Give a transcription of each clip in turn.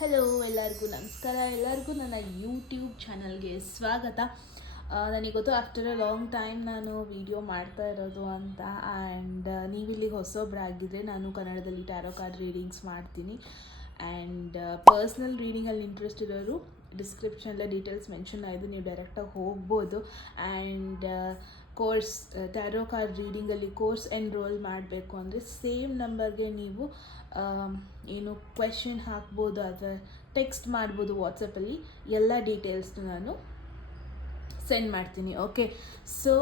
Hello, ಎಲ್ಲರಿಗೂ ನಮಸ್ಕಾರ. ಎಲ್ಲರಿಗೂ ನನ್ನ ಯೂಟ್ಯೂಬ್ ಚಾನಲ್ಗೆ ಸ್ವಾಗತ. ನನಗೆ ಗೊತ್ತು ಆಫ್ಟರ್ ಅ ಲಾಂಗ್ ಟೈಮ್ ನಾನು ವಿಡಿಯೋ ಮಾಡ್ತಾ ಇರೋದು ಅಂತ. ಆ್ಯಂಡ್ ನೀವಿಲ್ಲಿಗೆ ಹೊಸೊಬ್ಬರಾಗಿದ್ದರೆ ನಾನು ಕನ್ನಡದಲ್ಲಿ ಟ್ಯಾರೋ ಕಾರ್ಡ್ ರೀಡಿಂಗ್ಸ್ ಮಾಡ್ತೀನಿ. ಆ್ಯಂಡ್ ಪರ್ಸ್ನಲ್ ರೀಡಿಂಗಲ್ಲಿ ಇಂಟ್ರೆಸ್ಟ್ ಇರೋರು ಡಿಸ್ಕ್ರಿಪ್ಷನಲ್ಲೇ ಡೀಟೇಲ್ಸ್ ಮೆನ್ಷನ್ ಆಯಿತು, ನೀವು ಡೈರೆಕ್ಟಾಗಿ ಹೋಗ್ಬೋದು. ಆ್ಯಂಡ್ ಕೋರ್ಸ್ ಟ್ಯಾರೋ ಕಾರ್ಡ್ ರೀಡಿಂಗಲ್ಲಿ ಕೋರ್ಸ್ ಎನ್ರೋಲ್ ಮಾಡಬೇಕು ಅಂದರೆ ಸೇಮ್ ನಂಬರ್ಗೆ ನೀವು ಏನು ಕ್ವೆಶನ್ ಹಾಕ್ಬೋದು ಅಥವಾ ಟೆಕ್ಸ್ಟ್ ಮಾಡ್ಬೋದು ವಾಟ್ಸಪ್ಪಲ್ಲಿ. ಎಲ್ಲ ಡೀಟೇಲ್ಸ್ನು ನಾನು ಸೆಂಡ್ ಮಾಡ್ತೀನಿ. ಓಕೆ, ಸೊ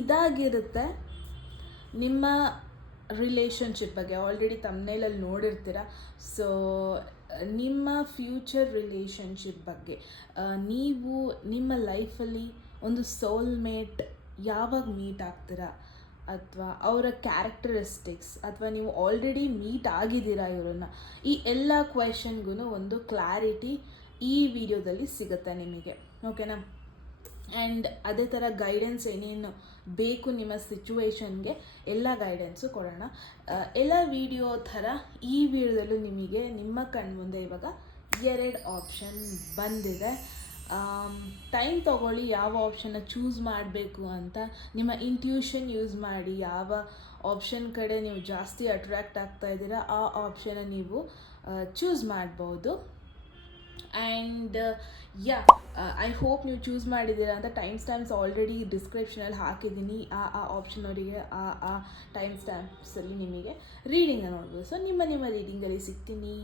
ಇದಾಗಿರುತ್ತೆ ನಿಮ್ಮ ರಿಲೇಷನ್ಶಿಪ್ ಬಗ್ಗೆ. ಆಲ್ರೆಡಿ ತಮ್ನೇಲಲ್ಲಿ ನೋಡಿರ್ತೀರ. ಸೊ ನಿಮ್ಮ ಫ್ಯೂಚರ್ ರಿಲೇಷನ್ಶಿಪ್ ಬಗ್ಗೆ, ನೀವು ನಿಮ್ಮ ಲೈಫಲ್ಲಿ ಒಂದು ಸೋಲ್ಮೇಟ್ ಯಾವಾಗ ಮೀಟ್ ಆಗ್ತೀರಾ, ಅಥವಾ ಅವರ ಕ್ಯಾರೆಕ್ಟರಿಸ್ಟಿಕ್ಸ್, ಅಥವಾ ನೀವು ಆಲ್ರೆಡಿ ಮೀಟ್ ಆಗಿದ್ದೀರಾ ಇವರನ್ನು, ಈ ಎಲ್ಲ ಕ್ವೆಶನ್ಗೂ ಒಂದು ಕ್ಲಾರಿಟಿ ಈ ವಿಡಿಯೋದಲ್ಲಿ ಸಿಗುತ್ತೆ ನಿಮಗೆ. ಓಕೆನಾ? ಆ್ಯಂಡ್ ಅದೇ ಥರ ಗೈಡೆನ್ಸ್ ಏನೇನು ಬೇಕು ನಿಮ್ಮ ಸಿಚುವೇಶನ್ಗೆ ಎಲ್ಲ ಗೈಡೆನ್ಸು ಕೊಡೋಣ. ಎಲ್ಲ ವಿಡಿಯೋ ಥರ ಈ ವಿಡಿಯೋದಲ್ಲೂ ನಿಮಗೆ ನಿಮ್ಮ ಕಣ್ಮುಂದೆ ಇವಾಗ 2 ಆಪ್ಷನ್ ಬಂದಿದೆ. ಟೈಮ್ ತೊಗೊಳ್ಳಿ ಯಾವ ಆಪ್ಷನ್ನ ಚೂಸ್ ಮಾಡಬೇಕು ಅಂತ. ನಿಮ್ಮ ಇಂಟ್ಯೂಷನ್ ಯೂಸ್ ಮಾಡಿ ಯಾವ ಆಪ್ಷನ್ ಕಡೆ ನೀವು ಜಾಸ್ತಿ ಅಟ್ರ್ಯಾಕ್ಟ್ ಆಗ್ತಾ ಇದ್ದೀರಾ ಆ ಆಪ್ಷನ್ನ ನೀವು ಚೂಸ್ ಮಾಡ್ಬೋದು. ಆ್ಯಂಡ್ ಐ ಹೋಪ್ ನೀವು ಚೂಸ್ ಮಾಡಿದ್ದೀರಾ ಅಂತ. ಟೈಮ್ ಸ್ಟ್ಯಾಂಪ್ಸ್ ಆಲ್ರೆಡಿ ಡಿಸ್ಕ್ರಿಪ್ಷನಲ್ಲಿ ಹಾಕಿದ್ದೀನಿ. ಆ ಆಪ್ಷನ್ ಅವರಿಗೆ ಆ ಟೈಮ್ ಸ್ಟ್ಯಾಂಪ್ಸಲ್ಲಿ ನಿಮಗೆ ರೀಡಿಂಗನ್ನು ನೋಡ್ಬೋದು. ಸೊ ನಿಮ್ಮ ರೀಡಿಂಗಲ್ಲಿ ಸಿಗ್ತೀನಿ.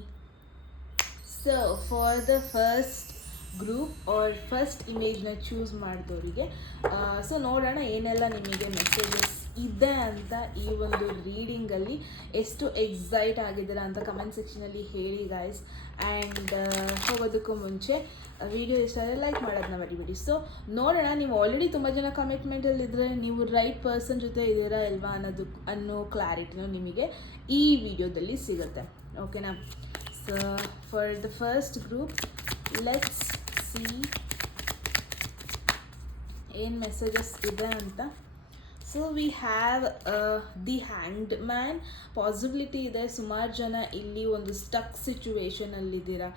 So for the first group or first ಇಮೇಜ್ನ ಚೂಸ್ ಮಾಡಿದವರಿಗೆ ಸೊ ನೋಡೋಣ ಏನೆಲ್ಲ ನಿಮಗೆ ಮೆಸೇಜಸ್ ಇದೆ ಅಂತ. ಈ ಒಂದು ರೀಡಿಂಗಲ್ಲಿ ಎಷ್ಟು ಎಕ್ಸೈಟ್ ಆಗಿದ್ದೀರಾ ಅಂತ ಕಮೆಂಟ್ ಸೆಕ್ಷನಲ್ಲಿ ಹೇಳಿ ಗಾಯ್ಸ್. ಆ್ಯಂಡ್ ಹೋಗೋದಕ್ಕೂ ಮುಂಚೆ ವಿಡಿಯೋ ಇಷ್ಟ ಆದರೆ ಲೈಕ್ ಮಾಡೋದನ್ನ ಮರಿಬೇಡಿ. ಸೊ ನೋಡೋಣ, ನೀವು ಆಲ್ರೆಡಿ ತುಂಬ ಜನ ಕಮಿಟ್ಮೆಂಟಲ್ಲಿದ್ದರೆ ನೀವು ರೈಟ್ ಪರ್ಸನ್ ಜೊತೆ ಇದ್ದೀರಾ ಇಲ್ವಾ ಅನ್ನೋ ಕ್ಲಾರಿಟಿನೂ ನಿಮಗೆ ಈ ವಿಡಿಯೋದಲ್ಲಿ ಸಿಗುತ್ತೆ. ಓಕೆನಾ? So for the first group let's see ಏನು ಮೆಸೇಜಸ್ ಇದೆ ಅಂತ. So we have the hanged man. Possibility ಇದೆ ಸುಮಾರು ಜನ ಇಲ್ಲಿ ಒಂದು ಸ್ಟಕ್ ಸಿಚುವೇಶನಲ್ಲಿದ್ದೀರಾ.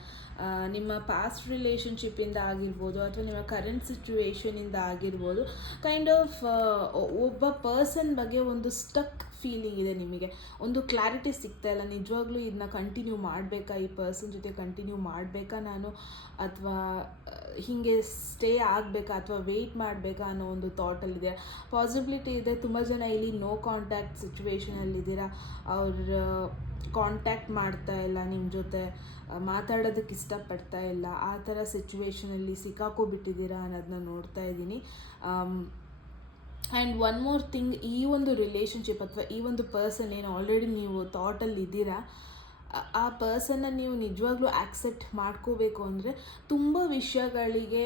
ನಿಮ್ಮ ಪಾಸ್ಟ್ ರಿಲೇಷನ್ಶಿಪ್ಪಿಂದ ಆಗಿರ್ಬೋದು ಅಥವಾ ನಿಮ್ಮ ಕರೆಂಟ್ ಸಿಚುವೇಶನಿಂದ ಆಗಿರ್ಬೋದು. ಕೈಂಡ್ ಆಫ್ ಒಬ್ಬ ಪರ್ಸನ್ ಬಗ್ಗೆ ಒಂದು ಸ್ಟಕ್ ಫೀಲಿಂಗ್ ಇದೆ ನಿಮಗೆ. ಒಂದು ಕ್ಲಾರಿಟಿ ಸಿಗ್ತಾ ಇಲ್ಲ, ನಿಜವಾಗ್ಲೂ ಇದನ್ನ ಕಂಟಿನ್ಯೂ ಮಾಡಬೇಕಾ, ಈ ಪರ್ಸನ್ ಜೊತೆ ಕಂಟಿನ್ಯೂ ಮಾಡಬೇಕಾ ನಾನು, ಅಥವಾ ಹೀಗೆ ಸ್ಟೇ ಆಗಬೇಕಾ ಅಥವಾ ವೆಯ್ಟ್ ಮಾಡಬೇಕಾ ಅನ್ನೋ ಒಂದು ಥಾಟಲ್ಲಿದೆ. ಪಾಸಿಬಿಲಿಟಿ ಇದೆ ತುಂಬ ಜನ ಇಲ್ಲಿ ನೋ ಕಾಂಟ್ಯಾಕ್ಟ್ ಸಿಚುವೇಶನಲ್ಲಿದ್ದೀರಾ. ಅವ್ರ ಕಾಂಟ್ಯಾಕ್ಟ್ ಮಾಡ್ತಾ ಇಲ್ಲ, ನಿಮ್ಮ ಜೊತೆ ಮಾತಾಡೋದಕ್ಕೆ ಇಷ್ಟಪಡ್ತಾ ಇಲ್ಲ, ಆ ಥರ ಸಿಚುವೇಶನಲ್ಲಿ ಸಿಕ್ಕಾಕೋಬಿಟ್ಟಿದ್ದೀರಾ ಅನ್ನೋದನ್ನ ನೋಡ್ತಾ ಇದ್ದೀನಿ. ಆ್ಯಂಡ್ ಒನ್ ಮೋರ್ ಥಿಂಗ್, ಈ ಒಂದು ರಿಲೇಷನ್ಶಿಪ್ ಅಥವಾ ಈ ಒಂದು ಪರ್ಸನ್ ಏನು ಆಲ್ರೆಡಿ ನೀವು ಥಾಟಲ್ಲಿ ಇದ್ದೀರಾ, ಆ ಪರ್ಸನ್ನ ನೀವು ನಿಜವಾಗ್ಲೂ ಆಕ್ಸೆಪ್ಟ್ ಮಾಡ್ಕೋಬೇಕು ಅಂದರೆ ತುಂಬ ವಿಷಯಗಳಿಗೆ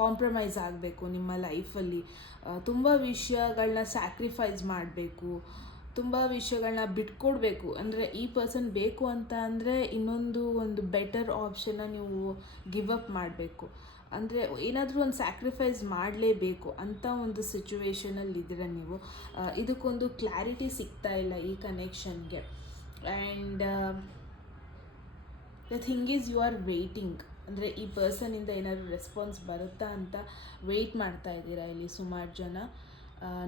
ಕಾಂಪ್ರಮೈಸ್ ಆಗಬೇಕು ನಿಮ್ಮ ಲೈಫಲ್ಲಿ. ತುಂಬ ವಿಷಯಗಳನ್ನ ಸ್ಯಾಕ್ರಿಫೈಸ್ ಮಾಡಬೇಕು, ತುಂಬ ವಿಷಯಗಳನ್ನ ಬಿಟ್ಕೊಡ್ಬೇಕು. ಅಂದರೆ ಈ ಪರ್ಸನ್ ಬೇಕು ಅಂತ ಅಂದರೆ ಒಂದು ಬೆಟರ್ ಆಪ್ಷನ್ನ ನೀವು ಗಿವ್ ಅಪ್ ಮಾಡಬೇಕು. ಅಂದರೆ ಏನಾದರೂ ಒಂದು ಸ್ಯಾಕ್ರಿಫೈಸ್ ಮಾಡಲೇಬೇಕು ಅಂತ ಒಂದು ಸಿಚುವೇಶನಲ್ಲಿದ್ದೀರ ನೀವು. ಇದಕ್ಕೊಂದು ಕ್ಲಾರಿಟಿ ಸಿಗ್ತಾ ಇಲ್ಲ ಈ ಕನೆಕ್ಷನ್ಗೆ. And the thing is you are waiting. ಅಂದರೆ ಈ ಪರ್ಸನಿಂದ ಏನಾದರೂ ರೆಸ್ಪಾನ್ಸ್ ಬರುತ್ತಾ ಅಂತ ವೆಯ್ಟ್ ಮಾಡ್ತಾ ಇದ್ದೀರಾ ಇಲ್ಲಿ ಸುಮಾರು ಜನ.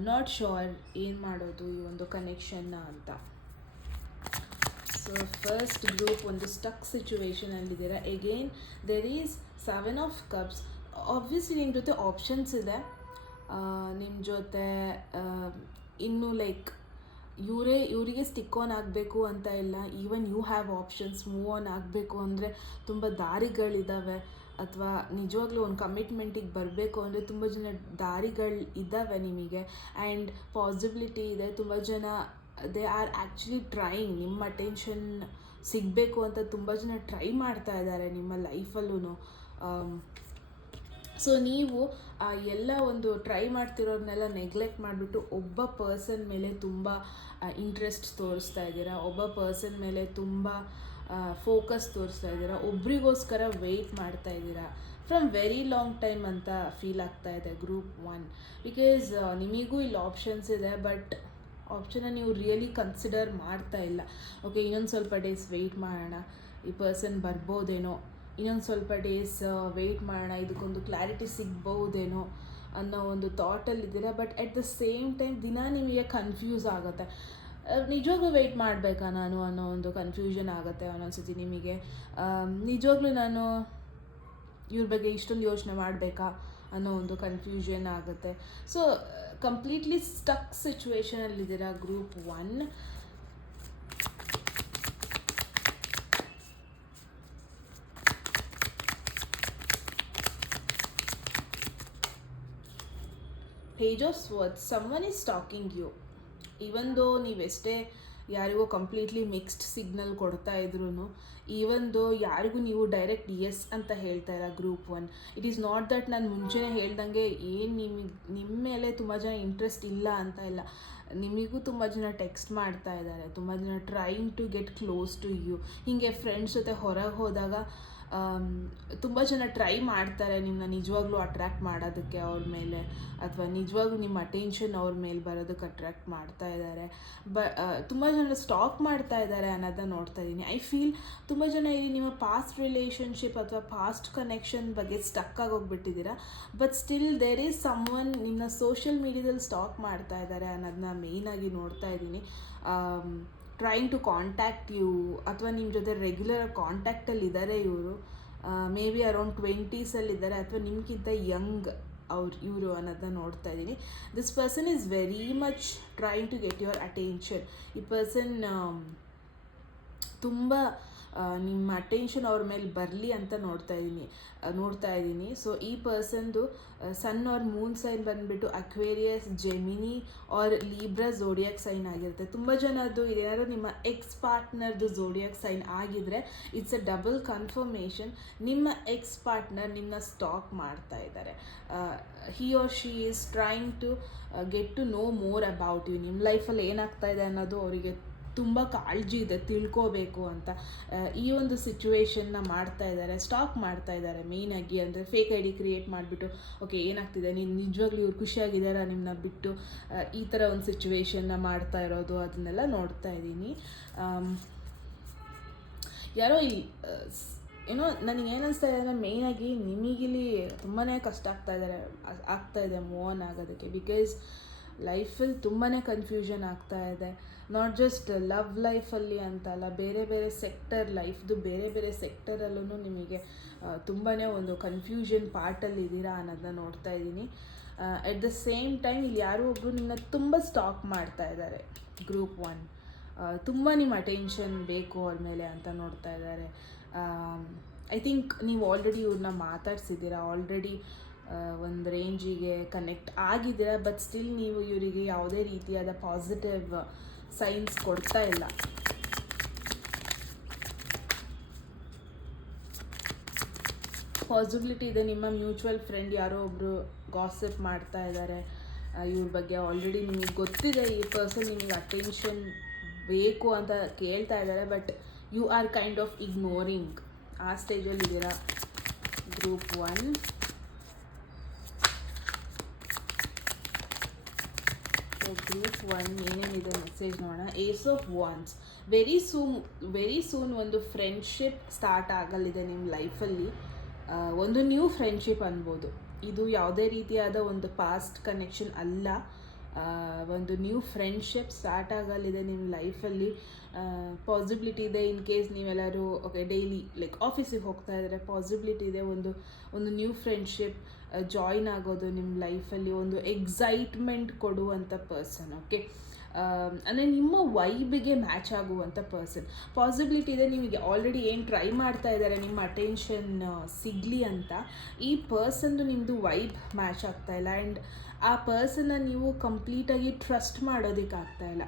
ನಾಟ್ ಶೋರ್ ಏನು ಮಾಡೋದು ಈ ಒಂದು ಕನೆಕ್ಷನ್ನ ಅಂತ. ಸೊ ಫಸ್ಟ್ ಗ್ರೂಪ್ ಒಂದು ಸ್ಟಕ್ ಸಿಚುವೇಶನಲ್ಲಿದ್ದೀರಾ. Again there is 7 of cups. Obviously ನಿಮ್ಮ ಜೊತೆ ಆಪ್ಷನ್ಸ್ ಇದೆ. ನಿಮ್ಮ ಜೊತೆ ಇನ್ನೂ ಲೈಕ್ ಇವರಿಗೆ ಸ್ಟಿಕ್ ಆನ್ ಆಗಬೇಕು ಅಂತ ಇಲ್ಲ. Even you have options. Move on ಆಗಬೇಕು ಅಂದರೆ ತುಂಬ ದಾರಿಗಳಿದ್ದಾವೆ, ಅಥವಾ ನಿಜವಾಗ್ಲೂ ಒಂದು ಕಮಿಟ್ಮೆಂಟಿಗೆ ಬರಬೇಕು ಅಂದರೆ ತುಂಬ ಜನ ದಾರಿಗಳು ಇದ್ದಾವೆ ನಿಮಗೆ. ಆ್ಯಂಡ್ ಪಾಸಿಬಿಲಿಟಿ ಇದೆ ತುಂಬ ಜನ ದೇ ಆರ್ ಆ್ಯಕ್ಚುಲಿ ಟ್ರೈಯಿಂಗ್. ನಿಮ್ಮ ಅಟೆನ್ಷನ್ ಸಿಗಬೇಕು ಅಂತ ತುಂಬ ಜನ ಟ್ರೈ ಮಾಡ್ತಾ ಇದ್ದಾರೆ ನಿಮ್ಮ ಲೈಫಲ್ಲೂ. ಸೊ ನೀವು ಎಲ್ಲ ಒಂದು ಟ್ರೈ ಮಾಡ್ತಿರೋದನ್ನೆಲ್ಲ ನೆಗ್ಲೆಕ್ಟ್ ಮಾಡಿಬಿಟ್ಟು ಒಬ್ಬ ಪರ್ಸನ್ ಮೇಲೆ ತುಂಬ ಇಂಟ್ರೆಸ್ಟ್ ತೋರಿಸ್ತಾ ಇದ್ದೀರಾ, ಒಬ್ಬ ಪರ್ಸನ್ ಮೇಲೆ ತುಂಬ ಫೋಕಸ್ ತೋರಿಸ್ತಾ ಇದ್ದೀರಾ, ಒಬ್ರಿಗೋಸ್ಕರ ವೆಯ್ಟ್ ಮಾಡ್ತಾ ಇದ್ದೀರಾ ಫ್ರಮ್ ವೆರಿ ಲಾಂಗ್ ಟೈಮ್ ಅಂತ ಫೀಲ್ ಆಗ್ತಾ ಇದೆ ಗ್ರೂಪ್ 1. ಬಿಕಾಸ್ ನಿಮಗೂ ಇಲ್ಲಿ ಆಪ್ಷನ್ಸ್ ಇದೆ, ಬಟ್ ಆಪ್ಷನ್ನ ನೀವು ರಿಯಲಿ ಕನ್ಸಿಡರ್ ಮಾಡ್ತಾ ಇಲ್ಲ. ಓಕೆ, ಇನ್ನೊಂದು ಸ್ವಲ್ಪ ಡೇಸ್ ವೆಯ್ಟ್ ಮಾಡೋಣ, ಈ ಪರ್ಸನ್ ಬರ್ಬೋದೇನೋ, ಇನ್ನೊಂದು ಸ್ವಲ್ಪ ಡೇಸ್ ವೆಯ್ಟ್ ಮಾಡೋಣ, ಇದಕ್ಕೊಂದು ಕ್ಲಾರಿಟಿ ಸಿಗ್ಬೋದೇನೋ ಅನ್ನೋ ಒಂದು ಥಾಟಲ್ಲಿದ್ದೀರಾ. But at the same time ದಿನ ನಿಮಗೆ ಕನ್ಫ್ಯೂಸ್ ಆಗುತ್ತೆ, ನಿಜವಾಗ್ಲೂ ವೆಯ್ಟ್ ಮಾಡಬೇಕಾ ನಾನು ಅನ್ನೋ ಒಂದು ಕನ್ಫ್ಯೂಷನ್ ಆಗುತ್ತೆ ಒಂದೊಂದ್ಸತಿ ನಿಮಗೆ. ನಿಜವಾಗ್ಲೂ ನಾನು ಇವ್ರ ಬಗ್ಗೆ ಇಷ್ಟೊಂದು ಯೋಚನೆ ಮಾಡಬೇಕಾ ಅನ್ನೋ ಒಂದು ಕನ್ಫ್ಯೂಷನ್ ಆಗುತ್ತೆ. ಸೊ ಕಂಪ್ಲೀಟ್ಲಿ ಸ್ಟಕ್ ಸಿಚುವೇಶನಲ್ಲಿದ್ದೀರಾ group 1. Page of Swords, someone is stalking you. Even though ನೀವೆಷ್ಟೇ ಯಾರಿಗೂ ಕಂಪ್ಲೀಟ್ಲಿ ಮಿಕ್ಸ್ಡ್ ಸಿಗ್ನಲ್ ಕೊಡ್ತಾ ಇದ್ರೂ, ಈವನ್ ದೋ ಯಾರಿಗೂ ನೀವು ಡೈರೆಕ್ಟ್ ಎಸ್ ಅಂತ ಹೇಳ್ತಾ ಇಲ್ಲ group 1. It is not that ನಾನು ಮುಂಚೆನೇ ಹೇಳ್ದಂಗೆ ಏನು ನಿಮ್ಮ ಮೇಲೆ ತುಂಬ ಜನ ಇಂಟ್ರೆಸ್ಟ್ ಇಲ್ಲ ಅಂತ ಇಲ್ಲ. ನಿಮಗೂ ತುಂಬ ಜನ ಟೆಕ್ಸ್ಟ್ ಮಾಡ್ತಾ ಇದ್ದಾರೆ, ತುಂಬ ಜನ trying to get close to you. ಹೀಗೆ ಫ್ರೆಂಡ್ಸ್ ಜೊತೆ ಹೊರಗೆ ಹೋದಾಗ ತುಂಬ ಜನ ಟ್ರೈ ಮಾಡ್ತಾರೆ ನಿಮ್ಮನ್ನ ನಿಜವಾಗ್ಲೂ ಅಟ್ರ್ಯಾಕ್ಟ್ ಮಾಡೋದಕ್ಕೆ ಅವ್ರ ಮೇಲೆ, ಅಥವಾ ನಿಜವಾಗ್ಲೂ ನಿಮ್ಮ ಅಟೆನ್ಷನ್ ಅವ್ರ ಮೇಲೆ ಬರೋದಕ್ಕೆ ಅಟ್ರ್ಯಾಕ್ಟ್ ಮಾಡ್ತಾ ಇದ್ದಾರೆ. ತುಂಬ ಜನ ಸ್ಟಾಕ್ ಮಾಡ್ತಾ ಇದ್ದಾರೆ ಅನ್ನೋದನ್ನ ನೋಡ್ತಾ ಇದ್ದೀನಿ. ಐ ಫೀಲ್ ತುಂಬ ಜನ ಇಲ್ಲಿ ನಿಮ್ಮ ಪಾಸ್ಟ್ ರಿಲೇಷನ್ಶಿಪ್ ಅಥವಾ ಪಾಸ್ಟ್ ಕನೆಕ್ಷನ್ ಬಗ್ಗೆ ಸ್ಟಕ್ ಆಗೋಗ್ಬಿಟ್ಟಿದ್ದೀರಾ. But still there is someone ನಿಮ್ಮನ್ನ ಸೋಷಿಯಲ್ ಮೀಡಿಯಾದಲ್ಲಿ ಸ್ಟಾಕ್ ಮಾಡ್ತಾ ಇದ್ದಾರೆ ಅನ್ನೋದನ್ನ ಮೇಯ್ನಾಗಿ ನೋಡ್ತಾ ಇದ್ದೀನಿ. ಟ್ರೈಯಿಂಗ್ ಟು ಕಾಂಟ್ಯಾಕ್ಟ್ ಯು, ಅಥವಾ ನಿಮ್ಮ ಜೊತೆ ರೆಗ್ಯುಲರ್ ಕಾಂಟ್ಯಾಕ್ಟಲ್ಲಿ ಇದ್ದಾರೆ ಇವರು. ಮೇ ಬಿ ಅರೌಂಡ್ 20ಸಲ್ಲಿದ್ದಾರೆ, ಅಥವಾ ನಿಮ್ಗಿಂತ ಯಂಗ್ ಇವರು ಅನ್ನೋದನ್ನ ನೋಡ್ತಾ ಇದ್ದೀನಿ. This person is very much trying to get your attention. ಈ ಪರ್ಸನ್ ತುಂಬ ನಿಮ್ಮ ಅಟೆನ್ಷನ್ ಅವ್ರ ಮೇಲೆ ಬರಲಿ ಅಂತ ನೋಡ್ತಾ ಇದ್ದೀನಿ. ಸೊ ಈ ಪರ್ಸನ್ದು ಸನ್ ಆರ್ ಮೂನ್ ಸೈನ್ ಬಂದುಬಿಟ್ಟು Aquarius, Gemini or Libra zodiac sign ಆಗಿರುತ್ತೆ. ತುಂಬ ಜನದ್ದು ಇದೇನಾದ್ರು ನಿಮ್ಮ ಎಕ್ಸ್ ಪಾರ್ಟ್ನರ್ದು ಝೋಡಿಯಾಕ್ ಸೈನ್ ಆಗಿದ್ರೆ ಇಟ್ಸ್ ಅ ಡಬಲ್ ಕನ್ಫರ್ಮೇಷನ್. ನಿಮ್ಮ ಎಕ್ಸ್ ಪಾರ್ಟ್ನರ್ ನಿಮ್ಮನ್ನ ಸ್ಟಾಕ್ ಮಾಡ್ತಾ ಇದ್ದಾರೆ. He or she is trying to get to know more about you. ನಿಮ್ಮ ಲೈಫಲ್ಲಿ ಏನಾಗ್ತಾ ಇದೆ ಅನ್ನೋದು ಅವರಿಗೆ ತುಂಬ ಕಾಳಜಿ ಇದೆ, ತಿಳ್ಕೋಬೇಕು ಅಂತ. ಈ ಒಂದು ಸಿಚುವೇಶನ್ನ ಮಾಡ್ತಾ ಇದ್ದಾರೆ, ಸ್ಟಾಕ್ ಮಾಡ್ತಾ ಇದ್ದಾರೆ ಮೇಯ್ನಾಗಿ. ಅಂದರೆ ಫೇಕ್ ಐ ಡಿ ಕ್ರಿಯೇಟ್ ಮಾಡಿಬಿಟ್ಟು ಓಕೆ ಏನಾಗ್ತಿದೆ, ನೀನು ನಿಜವಾಗ್ಲೂ ಇವ್ರು ಖುಷಿಯಾಗಿದ್ದಾರಾ ನಿಮ್ಮನ್ನ ಬಿಟ್ಟು, ಈ ಥರ ಒಂದು ಸಿಚುವೇಶನ್ನ ಮಾಡ್ತಾ ಇರೋದು ಅದನ್ನೆಲ್ಲ ನೋಡ್ತಾ ಇದ್ದೀನಿ. ಯಾರೋ ಇಲ್ಲಿ ಏನೋ ನನಗೇನು ಅನಿಸ್ತಾ ಇದೆ ಅಂದರೆ ಮೇಯ್ನಾಗಿ ನಿಮಗಿಲ್ಲಿ ತುಂಬಾ ಕಷ್ಟ ಆಗ್ತಾಯಿದೆ ಮೂವ್ ಆನ್ ಆಗೋದಕ್ಕೆ. ಬಿಕಾಸ್ ಲೈಫಲ್ಲಿ ತುಂಬಾ ಕನ್ಫ್ಯೂಷನ್ ಆಗ್ತಾ ಇದೆ. ನಾಟ್ ಜಸ್ಟ್ ಲವ್ ಲೈಫಲ್ಲಿ ಅಂತಲ್ಲ, ಬೇರೆ ಬೇರೆ ಸೆಕ್ಟರ್, ಲೈಫ್ದು ಬೇರೆ ಬೇರೆ ಸೆಕ್ಟರಲ್ಲೂ ನಿಮಗೆ ತುಂಬಾ ಒಂದು ಕನ್ಫ್ಯೂಷನ್ ಪಾರ್ಟಲ್ಲಿ ಇದ್ದೀರಾ ಅನ್ನೋದನ್ನ ನೋಡ್ತಾ ಇದ್ದೀನಿ. ಎಟ್ ದ ಸೇಮ್ ಟೈಮ್ ಇಲ್ಲಿ ಯಾರೋ ಒಬ್ಬರು ನಿಮ್ಮನ್ನ ತುಂಬ ಸ್ಟಾಕ್ ಮಾಡ್ತಾ ಇದ್ದಾರೆ ಗ್ರೂಪ್ 1. ತುಂಬ ನಿಮ್ಮ ಅಟೆನ್ಷನ್ ಬೇಕು ಅವ್ರ ಮೇಲೆ ಅಂತ ನೋಡ್ತಾ ಇದ್ದಾರೆ. ಐ ಥಿಂಕ್ ನೀವು ಆಲ್ರೆಡಿ ಇವ್ರನ್ನ ಮಾತಾಡ್ಸಿದ್ದೀರಾ, ಆಲ್ರೆಡಿ ಒಂದು ರೇಂಜಿಗೆ ಕನೆಕ್ಟ್ ಆಗಿದ್ದೀರಾ. ಬಟ್ ಸ್ಟಿಲ್ ನೀವು ಇವರಿಗೆ ಯಾವುದೇ ರೀತಿಯಾದ ಪಾಸಿಟಿವ್ ಸೈನ್ಸ್ ಕೊಡ್ತಾ ಇಲ್ಲ. ಪಾಸಿಬಿಲಿಟಿ ಇದೆ ನಿಮ್ಮ ಮ್ಯೂಚುವಲ್ ಫ್ರೆಂಡ್ ಯಾರೋ ಒಬ್ಬರು ಗಾಸಿಪ್ ಮಾಡ್ತಾ ಇದ್ದಾರೆ ಇವ್ರ ಬಗ್ಗೆ. ಆಲ್ರೆಡಿ ನಿಮಗೆ ಗೊತ್ತಿದೆ ಈ ಪರ್ಸನ್ ನಿಮಗೆ ಅಟೆನ್ಷನ್ ಬೇಕು ಅಂತ ಕೇಳ್ತಾ ಇದ್ದಾರೆ. But you are kind of ignoring ಆ ಸ್ಟೇಜಲ್ಲಿದ್ದೀರಾ ಗ್ರೂಪ್ 1. ಗ್ರೂಪ್ 1 ಏನೇನಿದೆ ಮೆಸೇಜ್ ನೋಡೋಣ. Ace of wands, very soon ಒಂದು ಫ್ರೆಂಡ್ಶಿಪ್ ಸ್ಟಾರ್ಟ್ ಆಗಲಿದೆ ನಿಮ್ಮ ಲೈಫಲ್ಲಿ. ಒಂದು ನ್ಯೂ ಫ್ರೆಂಡ್ಶಿಪ್ ಅನ್ಬೋದು. ಇದು ಯಾವುದೇ ರೀತಿಯಾದ ಒಂದು ಪಾಸ್ಟ್ ಕನೆಕ್ಷನ್ ಅಲ್ಲ. ಒಂದು ನ್ಯೂ ಫ್ರೆಂಡ್ಶಿಪ್ ಸ್ಟಾರ್ಟ್ ಆಗಲಿದೆ ನಿಮ್ಮ ಲೈಫಲ್ಲಿ. ಪಾಸಿಬಿಲಿಟಿ ಇದೆ, ಇನ್ ಕೇಸ್ ನೀವೆಲ್ಲರೂ ಓಕೆ ಡೈಲಿ ಲೈಕ್ ಆಫೀಸಿಗೆ ಹೋಗ್ತಾ ಇದ್ದಾರೆ, ಪಾಸಿಬಿಲಿಟಿ ಇದೆ ಒಂದು ನ್ಯೂ ಫ್ರೆಂಡ್ಶಿಪ್ ಜಾಯಿನ್ ಆಗೋದು ನಿಮ್ಮ ಲೈಫಲ್ಲಿ. ಒಂದು ಎಕ್ಸೈಟ್ಮೆಂಟ್ ಕೊಡುವಂಥ ಪರ್ಸನ್. ಓಕೆ, ಅಂದರೆ ನಿಮ್ಮ ವೈಬಿಗೆ ಮ್ಯಾಚ್ ಆಗುವಂಥ ಪರ್ಸನ್. ಪಾಸಿಬಿಲಿಟಿ ಇದೆ ನಿಮಗೆ ಆಲ್ರೆಡಿ ಏನು ಟ್ರೈ ಮಾಡ್ತಾ ಇದ್ದಾರೆ ನಿಮ್ಮ ಅಟೆನ್ಷನ್ ಸಿಗಲಿ ಅಂತ, ಈ ಪರ್ಸನ್ದು ನಿಮ್ಮದು ವೈಬ್ ಮ್ಯಾಚ್ ಆಗ್ತಾಯಿಲ್ಲ. ಆ್ಯಂಡ್ ಆ ಪರ್ಸನ್ನ ನೀವು ಕಂಪ್ಲೀಟಾಗಿ ಟ್ರಸ್ಟ್ ಮಾಡೋದಕ್ಕಾಗ್ತಾಯಿಲ್ಲ.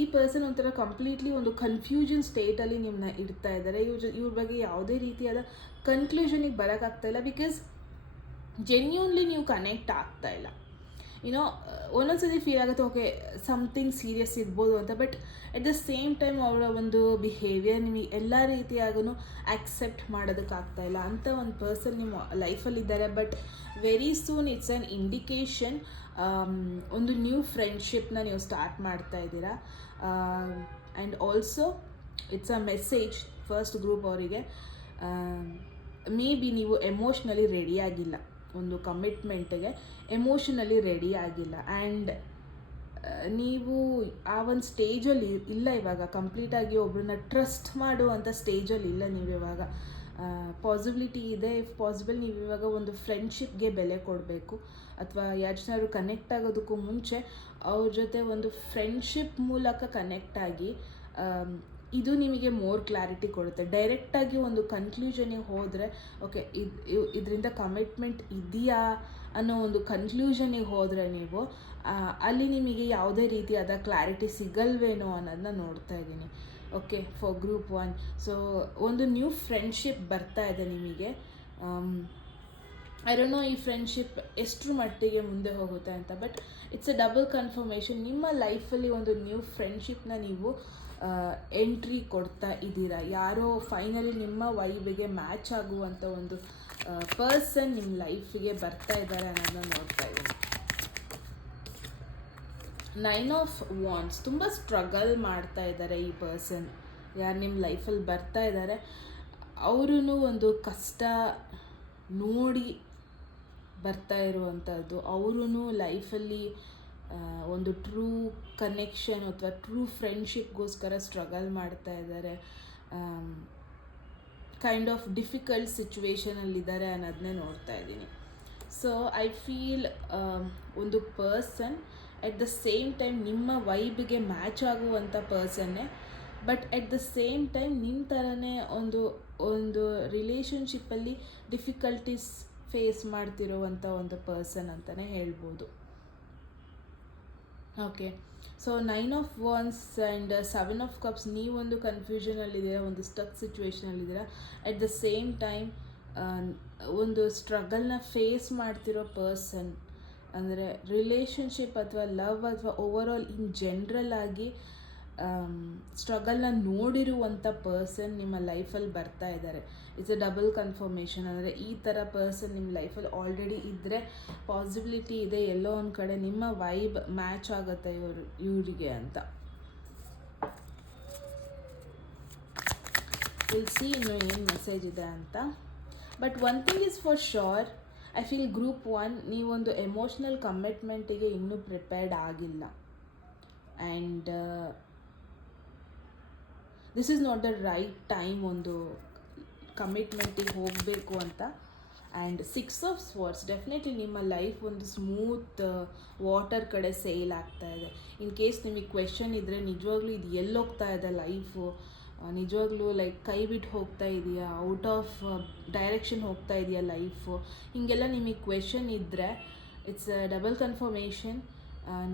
ಈ ಪರ್ಸನ್ ಒಂಥರ ಕಂಪ್ಲೀಟ್ಲಿ ಒಂದು ಕನ್ಫ್ಯೂಷನ್ ಸ್ಟೇಟಲ್ಲಿ ನಿಮ್ಮನ್ನ ಇಡ್ತಾ ಇದ್ದಾರೆ. ಇವ್ರ ಬಗ್ಗೆ ಯಾವುದೇ ರೀತಿಯಾದ ಕನ್ಕ್ಲೂಷನಿಗೆ ಬರೋಕ್ಕಾಗ್ತಾಯಿಲ್ಲ. ಬಿಕಾಸ್ ಜೆನ್ಯೂನ್ಲಿ ನೀವು ಕನೆಕ್ಟ್ ಆಗ್ತಾಯಿಲ್ಲ. ಒಂದೊಂದ್ಸತಿ ಫೀಲ್ ಆಗುತ್ತೆ ಓಕೆ ಸಮಥಿಂಗ್ ಸೀರಿಯಸ್ ಇರ್ಬೋದು ಅಂತ. But at the same time ಅವರ ಒಂದು ಬಿಹೇವಿಯರ್ ನಿಮಗೆ ಎಲ್ಲ ರೀತಿಯಾಗೂ ಆಕ್ಸೆಪ್ಟ್ ಮಾಡೋದಕ್ಕಾಗ್ತಾಯಿಲ್ಲ ಅಂತ ಒಂದು ಪರ್ಸನ್ ನಿಮ್ಮ ಲೈಫಲ್ಲಿದ್ದಾರೆ. But very soon it's an indication ಒಂದು ನ್ಯೂ ಫ್ರೆಂಡ್ಶಿಪ್ನ ನೀವು ಸ್ಟಾರ್ಟ್ ಮಾಡ್ತಾ ಇದ್ದೀರಾ. And also it's a message first group ಅವರಿಗೆ ಮೇ ಬಿ ನೀವು ಎಮೋಷ್ನಲಿ ರೆಡಿ ಆಗಿಲ್ಲ, ಒಂದು ಕಮಿಟ್ಮೆಂಟ್ಗೆ ಎಮೋಷನಲಿ ರೆಡಿ ಆಗಿಲ್ಲ. ಆ್ಯಂಡ್ ನೀವು ಆ ಒಂದು ಸ್ಟೇಜಲ್ಲಿ ಇಲ್ಲ ಇವಾಗ, ಕಂಪ್ಲೀಟಾಗಿ ಒಬ್ಬರನ್ನ ಟ್ರಸ್ಟ್ ಮಾಡುವಂಥ ಸ್ಟೇಜಲ್ಲಿ ಇಲ್ಲ ನೀವು ಇವಾಗ. ಪಾಸಿಬಿಲಿಟಿ ಇದೆ, ಇಫ್ ಪಾಸಿಬಲ್ ನೀವು ಇವಾಗ ಒಂದು ಫ್ರೆಂಡ್ಶಿಪ್ಗೆ ಬೆಲೆ ಕೊಡಬೇಕು, ಅಥವಾ ಯಾರು ಜನರು ಕನೆಕ್ಟ್ ಆಗೋದಕ್ಕೂ ಮುಂಚೆ ಅವ್ರ ಜೊತೆ ಒಂದು ಫ್ರೆಂಡ್ಶಿಪ್ ಮೂಲಕ ಕನೆಕ್ಟ್ ಆಗಿ ಇದು ನಿಮಗೆ ಮೋರ್ ಕ್ಲಾರಿಟಿ ಕೊಡುತ್ತೆ. ಡೈರೆಕ್ಟಾಗಿ ಒಂದು ಕನ್ಕ್ಲೂಷನಿಗೆ ಹೋದರೆ ಓಕೆ ಇದರಿಂದ ಕಮಿಟ್ಮೆಂಟ್ ಇದೆಯಾ ಅನ್ನೋ ಒಂದು ಕನ್ಕ್ಲೂಷನಿಗೆ ಹೋದರೆ ನೀವು ಅಲ್ಲಿ ನಿಮಗೆ ಯಾವುದೇ ರೀತಿಯಾದ ಕ್ಲಾರಿಟಿ ಸಿಗಲ್ವೇನೋ ಅನ್ನೋದನ್ನ ನೋಡ್ತಾ ಇದ್ದೀನಿ. Okay, for group 1. ಸೊ ಒಂದು ನ್ಯೂ ಫ್ರೆಂಡ್ಶಿಪ್ ಬರ್ತಾ ಇದೆ ನಿಮಗೆ. ಐ ಡೋಂಟ್ ನೋ ಈ ಫ್ರೆಂಡ್ಶಿಪ್ ಎಷ್ಟರ ಮಟ್ಟಿಗೆ ಮುಂದೆ ಹೋಗುತ್ತೆ ಅಂತ, but it's a double confirmation. ನಿಮ್ಮ ಲೈಫಲ್ಲಿ ಒಂದು ನ್ಯೂ ಫ್ರೆಂಡ್ಶಿಪ್ನ ನೀವು ಎಂಟ್ರಿ ಕೊಡ್ತಾ ಇದ್ದೀರಾ. ಯಾರೋ ಫೈನಲಿ ನಿಮ್ಮ ವೈಬಿಗೆ ಮ್ಯಾಚ್ ಆಗುವಂಥ ಒಂದು ಪರ್ಸನ್ ನಿಮ್ಮ ಲೈಫಿಗೆ ಬರ್ತಾ ಇದ್ದಾರೆ ಅನ್ನೋದನ್ನ ನೋಡ್ತಾ ಇದ್ದೀನಿ. 9 ಆಫ್ ವಾಂಡ್ಸ್, ತುಂಬ ಸ್ಟ್ರಗಲ್ ಮಾಡ್ತಾ ಇದ್ದಾರೆ ಈ ಪರ್ಸನ್ ಯಾರು ನಿಮ್ಮ ಲೈಫಲ್ಲಿ ಬರ್ತಾ ಇದ್ದಾರೆ. ಅವರೂ ಒಂದು ಕಷ್ಟ ನೋಡಿ ಬರ್ತಾ ಇರುವಂಥದ್ದು. ಅವರೂ ಲೈಫಲ್ಲಿ ಒಂದು ಟ್ರೂ ಕನೆಕ್ಷನ್ ಅಥವಾ ಟ್ರೂ ಫ್ರೆಂಡ್ಶಿಪ್ಗೋಸ್ಕರ ಸ್ಟ್ರಗಲ್ ಮಾಡ್ತಾ ಇದ್ದಾರೆ. ಕೈಂಡ್ ಆಫ್ ಡಿಫಿಕಲ್ಟ್ ಸಿಚುವೇಶನಲ್ಲಿದ್ದಾರೆ ಅನ್ನೋದನ್ನೇ ನೋಡ್ತಾ ಇದ್ದೀನಿ. ಸೊ ಐ ಫೀಲ್ ಒಂದು person at the same time ನಿಮ್ಮ ವೈಬಿಗೆ ಮ್ಯಾಚ್ ಆಗುವಂಥ ಪರ್ಸನ್ನೇ, but at the same time ನಿಮ್ಮ ಥರನೇ ಒಂದು ರಿಲೇಷನ್ಶಿಪ್ಪಲ್ಲಿ ಡಿಫಿಕಲ್ಟೀಸ್ ಫೇಸ್ ಮಾಡ್ತಿರುವಂಥ ಒಂದು ಪರ್ಸನ್ ಅಂತಲೇ ಹೇಳ್ಬೋದು. Okay, so 9 of wands and 7 of cups, ನೀವೊಂದು ಕನ್ಫ್ಯೂಷನಲ್ಲಿದ್ದೀರಾ, ಒಂದು ಸ್ಟಕ್ ಸಿಚುವೇಷನಲ್ಲಿದ್ದೀರಾ. ಎಟ್ ದ ಸೇಮ್ ಟೈಮ್ ಒಂದು ಸ್ಟ್ರಗಲ್ನ ಫೇಸ್ ಮಾಡ್ತಿರೋ ಪರ್ಸನ್, ಅಂದರೆ ರಿಲೇಷನ್ಶಿಪ್ ಅಥವಾ ಲವ್ ಅಥವಾ ಓವರಾಲ್ ಇನ್ ಜನರಲ್ ಆಗಿ ಸ್ಟ್ರಗಲ್ನ ನೋಡಿರುವಂಥ ಪರ್ಸನ್ ನಿಮ್ಮ ಲೈಫಲ್ಲಿ ಬರ್ತಾ ಇದ್ದಾರೆ. It's a double confirmation. ಅಂದರೆ ಈ ಥರ ಪರ್ಸನ್ ನಿಮ್ಮ ಲೈಫಲ್ಲಿ ಆಲ್ರೆಡಿ ಇದ್ದರೆ ಪಾಸಿಬಿಲಿಟಿ ಇದೆ ಎಲ್ಲೋ ಒಂದು ಕಡೆ ನಿಮ್ಮ ವೈಬ್ ಮ್ಯಾಚ್ ಆಗುತ್ತೆ ಇವರಿಗೆ ಅಂತ. ವಿಲ್ ಸಿ ಇನ್ನು ಏನು ಮೆಸೇಜ್ ಇದೆ ಅಂತ. But one thing is for sure, I feel group 1 ನೀವೊಂದು ಎಮೋಷ್ನಲ್ ಕಮಿಟ್ಮೆಂಟಿಗೆ ಇನ್ನೂ ಪ್ರಿಪೇರ್ಡ್ ಆಗಿಲ್ಲ. And this is not the right time ಒಂದು ಕಮಿಟ್ಮೆಂಟಿಗೆ ಹೋಗಬೇಕು ಅಂತ. ಆ್ಯಂಡ್ 6 ಆಫ್ ಸ್ವಾರ್ಡ್ಸ್, ಡೆಫಿನೆಟ್ಲಿ ನಿಮ್ಮ ಲೈಫ್ ಒಂದು ಸ್ಮೂತ್ ವಾಟರ್ ಕಡೆ ಸೇಲ್ ಆಗ್ತಾ ಇದೆ. ಇನ್ ಕೇಸ್ ನಿಮಗೆ ಕ್ವೆಶನ್ ಇದ್ದರೆ ನಿಜವಾಗ್ಲೂ ಇದು ಎಲ್ಲೋಗ್ತಾ ಇದೆ ಲೈಫು, ನಿಜವಾಗ್ಲೂ ಲೈಕ್ ಕೈ ಬಿಟ್ಟು ಹೋಗ್ತಾ ಇದೆಯಾ, ಔಟ್ ಆಫ್ ಡೈರೆಕ್ಷನ್ ಹೋಗ್ತಾ ಇದೆಯಾ ಲೈಫು, ಹೀಗೆಲ್ಲ ನಿಮಗೆ ಕ್ವೆಶನ್ ಇದ್ದರೆ ಇಟ್ಸ್ ಡಬಲ್ ಕನ್ಫರ್ಮೇಷನ್.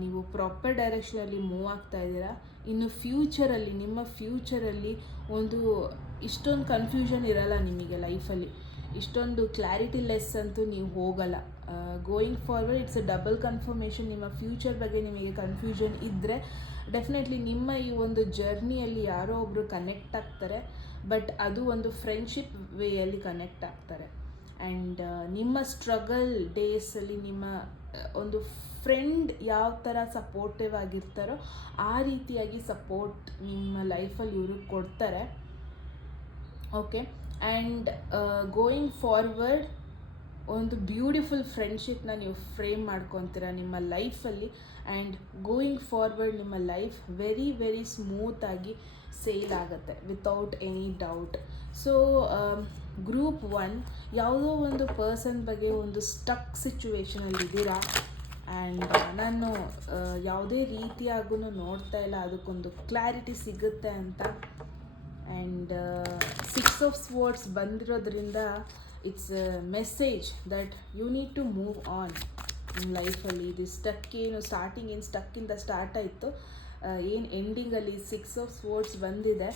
ನೀವು ಪ್ರಾಪರ್ ಡೈರೆಕ್ಷನಲ್ಲಿ ಮೂವ್ ಆಗ್ತಾ ಇದ್ದೀರಾ. ಇನ್ನು ಫ್ಯೂಚರಲ್ಲಿ, ನಿಮ್ಮ ಫ್ಯೂಚರಲ್ಲಿ ಒಂದು ಇಷ್ಟೊಂದು ಕನ್ಫ್ಯೂಷನ್ ಇರಲ್ಲ ನಿಮಗೆ ಲೈಫಲ್ಲಿ, ಇಷ್ಟೊಂದು ಕ್ಲಾರಿಟಿ ಲೆಸ್ ಅಂತೂ ನೀವು ಹೋಗಲ್ಲ. Going forward it's a double confirmation. ನಿಮ್ಮ ಫ್ಯೂಚರ್ ಬಗ್ಗೆ ನಿಮಗೆ ಕನ್ಫ್ಯೂಷನ್ ಇದ್ದರೆ ಡೆಫಿನೆಟ್ಲಿ ನಿಮ್ಮ ಈ ಒಂದು ಜರ್ನಿಯಲ್ಲಿ ಯಾರೋ ಒಬ್ಬರು ಕನೆಕ್ಟ್ ಆಗ್ತಾರೆ, ಬಟ್ ಅದು ಒಂದು ಫ್ರೆಂಡ್ಶಿಪ್ ವೇಯಲ್ಲಿ ಕನೆಕ್ಟ್ ಆಗ್ತಾರೆ. ಆ್ಯಂಡ್ ನಿಮ್ಮ ಸ್ಟ್ರಗಲ್ ಡೇಸಲ್ಲಿ ನಿಮ್ಮ ಒಂದು ಫ್ರೆಂಡ್ ಯಾವ ಥರ ಸಪೋರ್ಟಿವ್ ಆಗಿರ್ತಾರೋ ಆ ರೀತಿಯಾಗಿ ಸಪೋರ್ಟ್ ನಿಮ್ಮ ಲೈಫಲ್ಲಿ ಇವ್ರಿಗೆ ಕೊಡ್ತಾರೆ. ಓಕೆ, ಆ್ಯಂಡ್ ಗೋಯಿಂಗ್ ಫಾರ್ವರ್ಡ್ ಒಂದು ಬ್ಯೂಟಿಫುಲ್ ಫ್ರೆಂಡ್ಶಿಪ್ನ ನೀವು ಫ್ರೇಮ್ ಮಾಡ್ಕೊತೀರ ನಿಮ್ಮ ಲೈಫಲ್ಲಿ. ಆ್ಯಂಡ್ ಗೋಯಿಂಗ್ ಫಾರ್ವರ್ಡ್ ನಿಮ್ಮ ಲೈಫ್ ವೆರಿ ವೆರಿ ಸ್ಮೂತಾಗಿ ಸೇಲ್ ಆಗುತ್ತೆ without any doubt. So group 1 ಯಾವುದೋ ಒಂದು ಪರ್ಸನ್ ಬಗ್ಗೆ ಒಂದು ಸ್ಟಕ್ ಸಿಚುವೇಷನಲ್ಲಿದ್ದೀರಾ. ಆ್ಯಂಡ್ ನಾನು ಯಾವುದೇ ರೀತಿಯಾಗೂ ನೋಡ್ತಾ ಇಲ್ಲ ಅದಕ್ಕೊಂದು ಕ್ಲಾರಿಟಿ ಸಿಗುತ್ತೆ ಅಂತ. ಆ್ಯಂಡ್ 6 ಆಫ್ ಸ್ವಾರ್ಡ್ಸ್ ಬಂದಿರೋದ್ರಿಂದ it's a message that you need to move on ನಿಮ್ಮ ಲೈಫಲ್ಲಿ. ಇದು ಸ್ಟಕ್ ಏನು ಸ್ಟಾರ್ಟಿಂಗ್ ಏನು ಸ್ಟಕ್ಕಿಂದ ಸ್ಟಾರ್ಟ್ ಆಯಿತು, ಏನು ಎಂಡಿಂಗಲ್ಲಿ 6 ಆಫ್ ಸ್ವಾರ್ಡ್ಸ್ ಬಂದಿದೆ.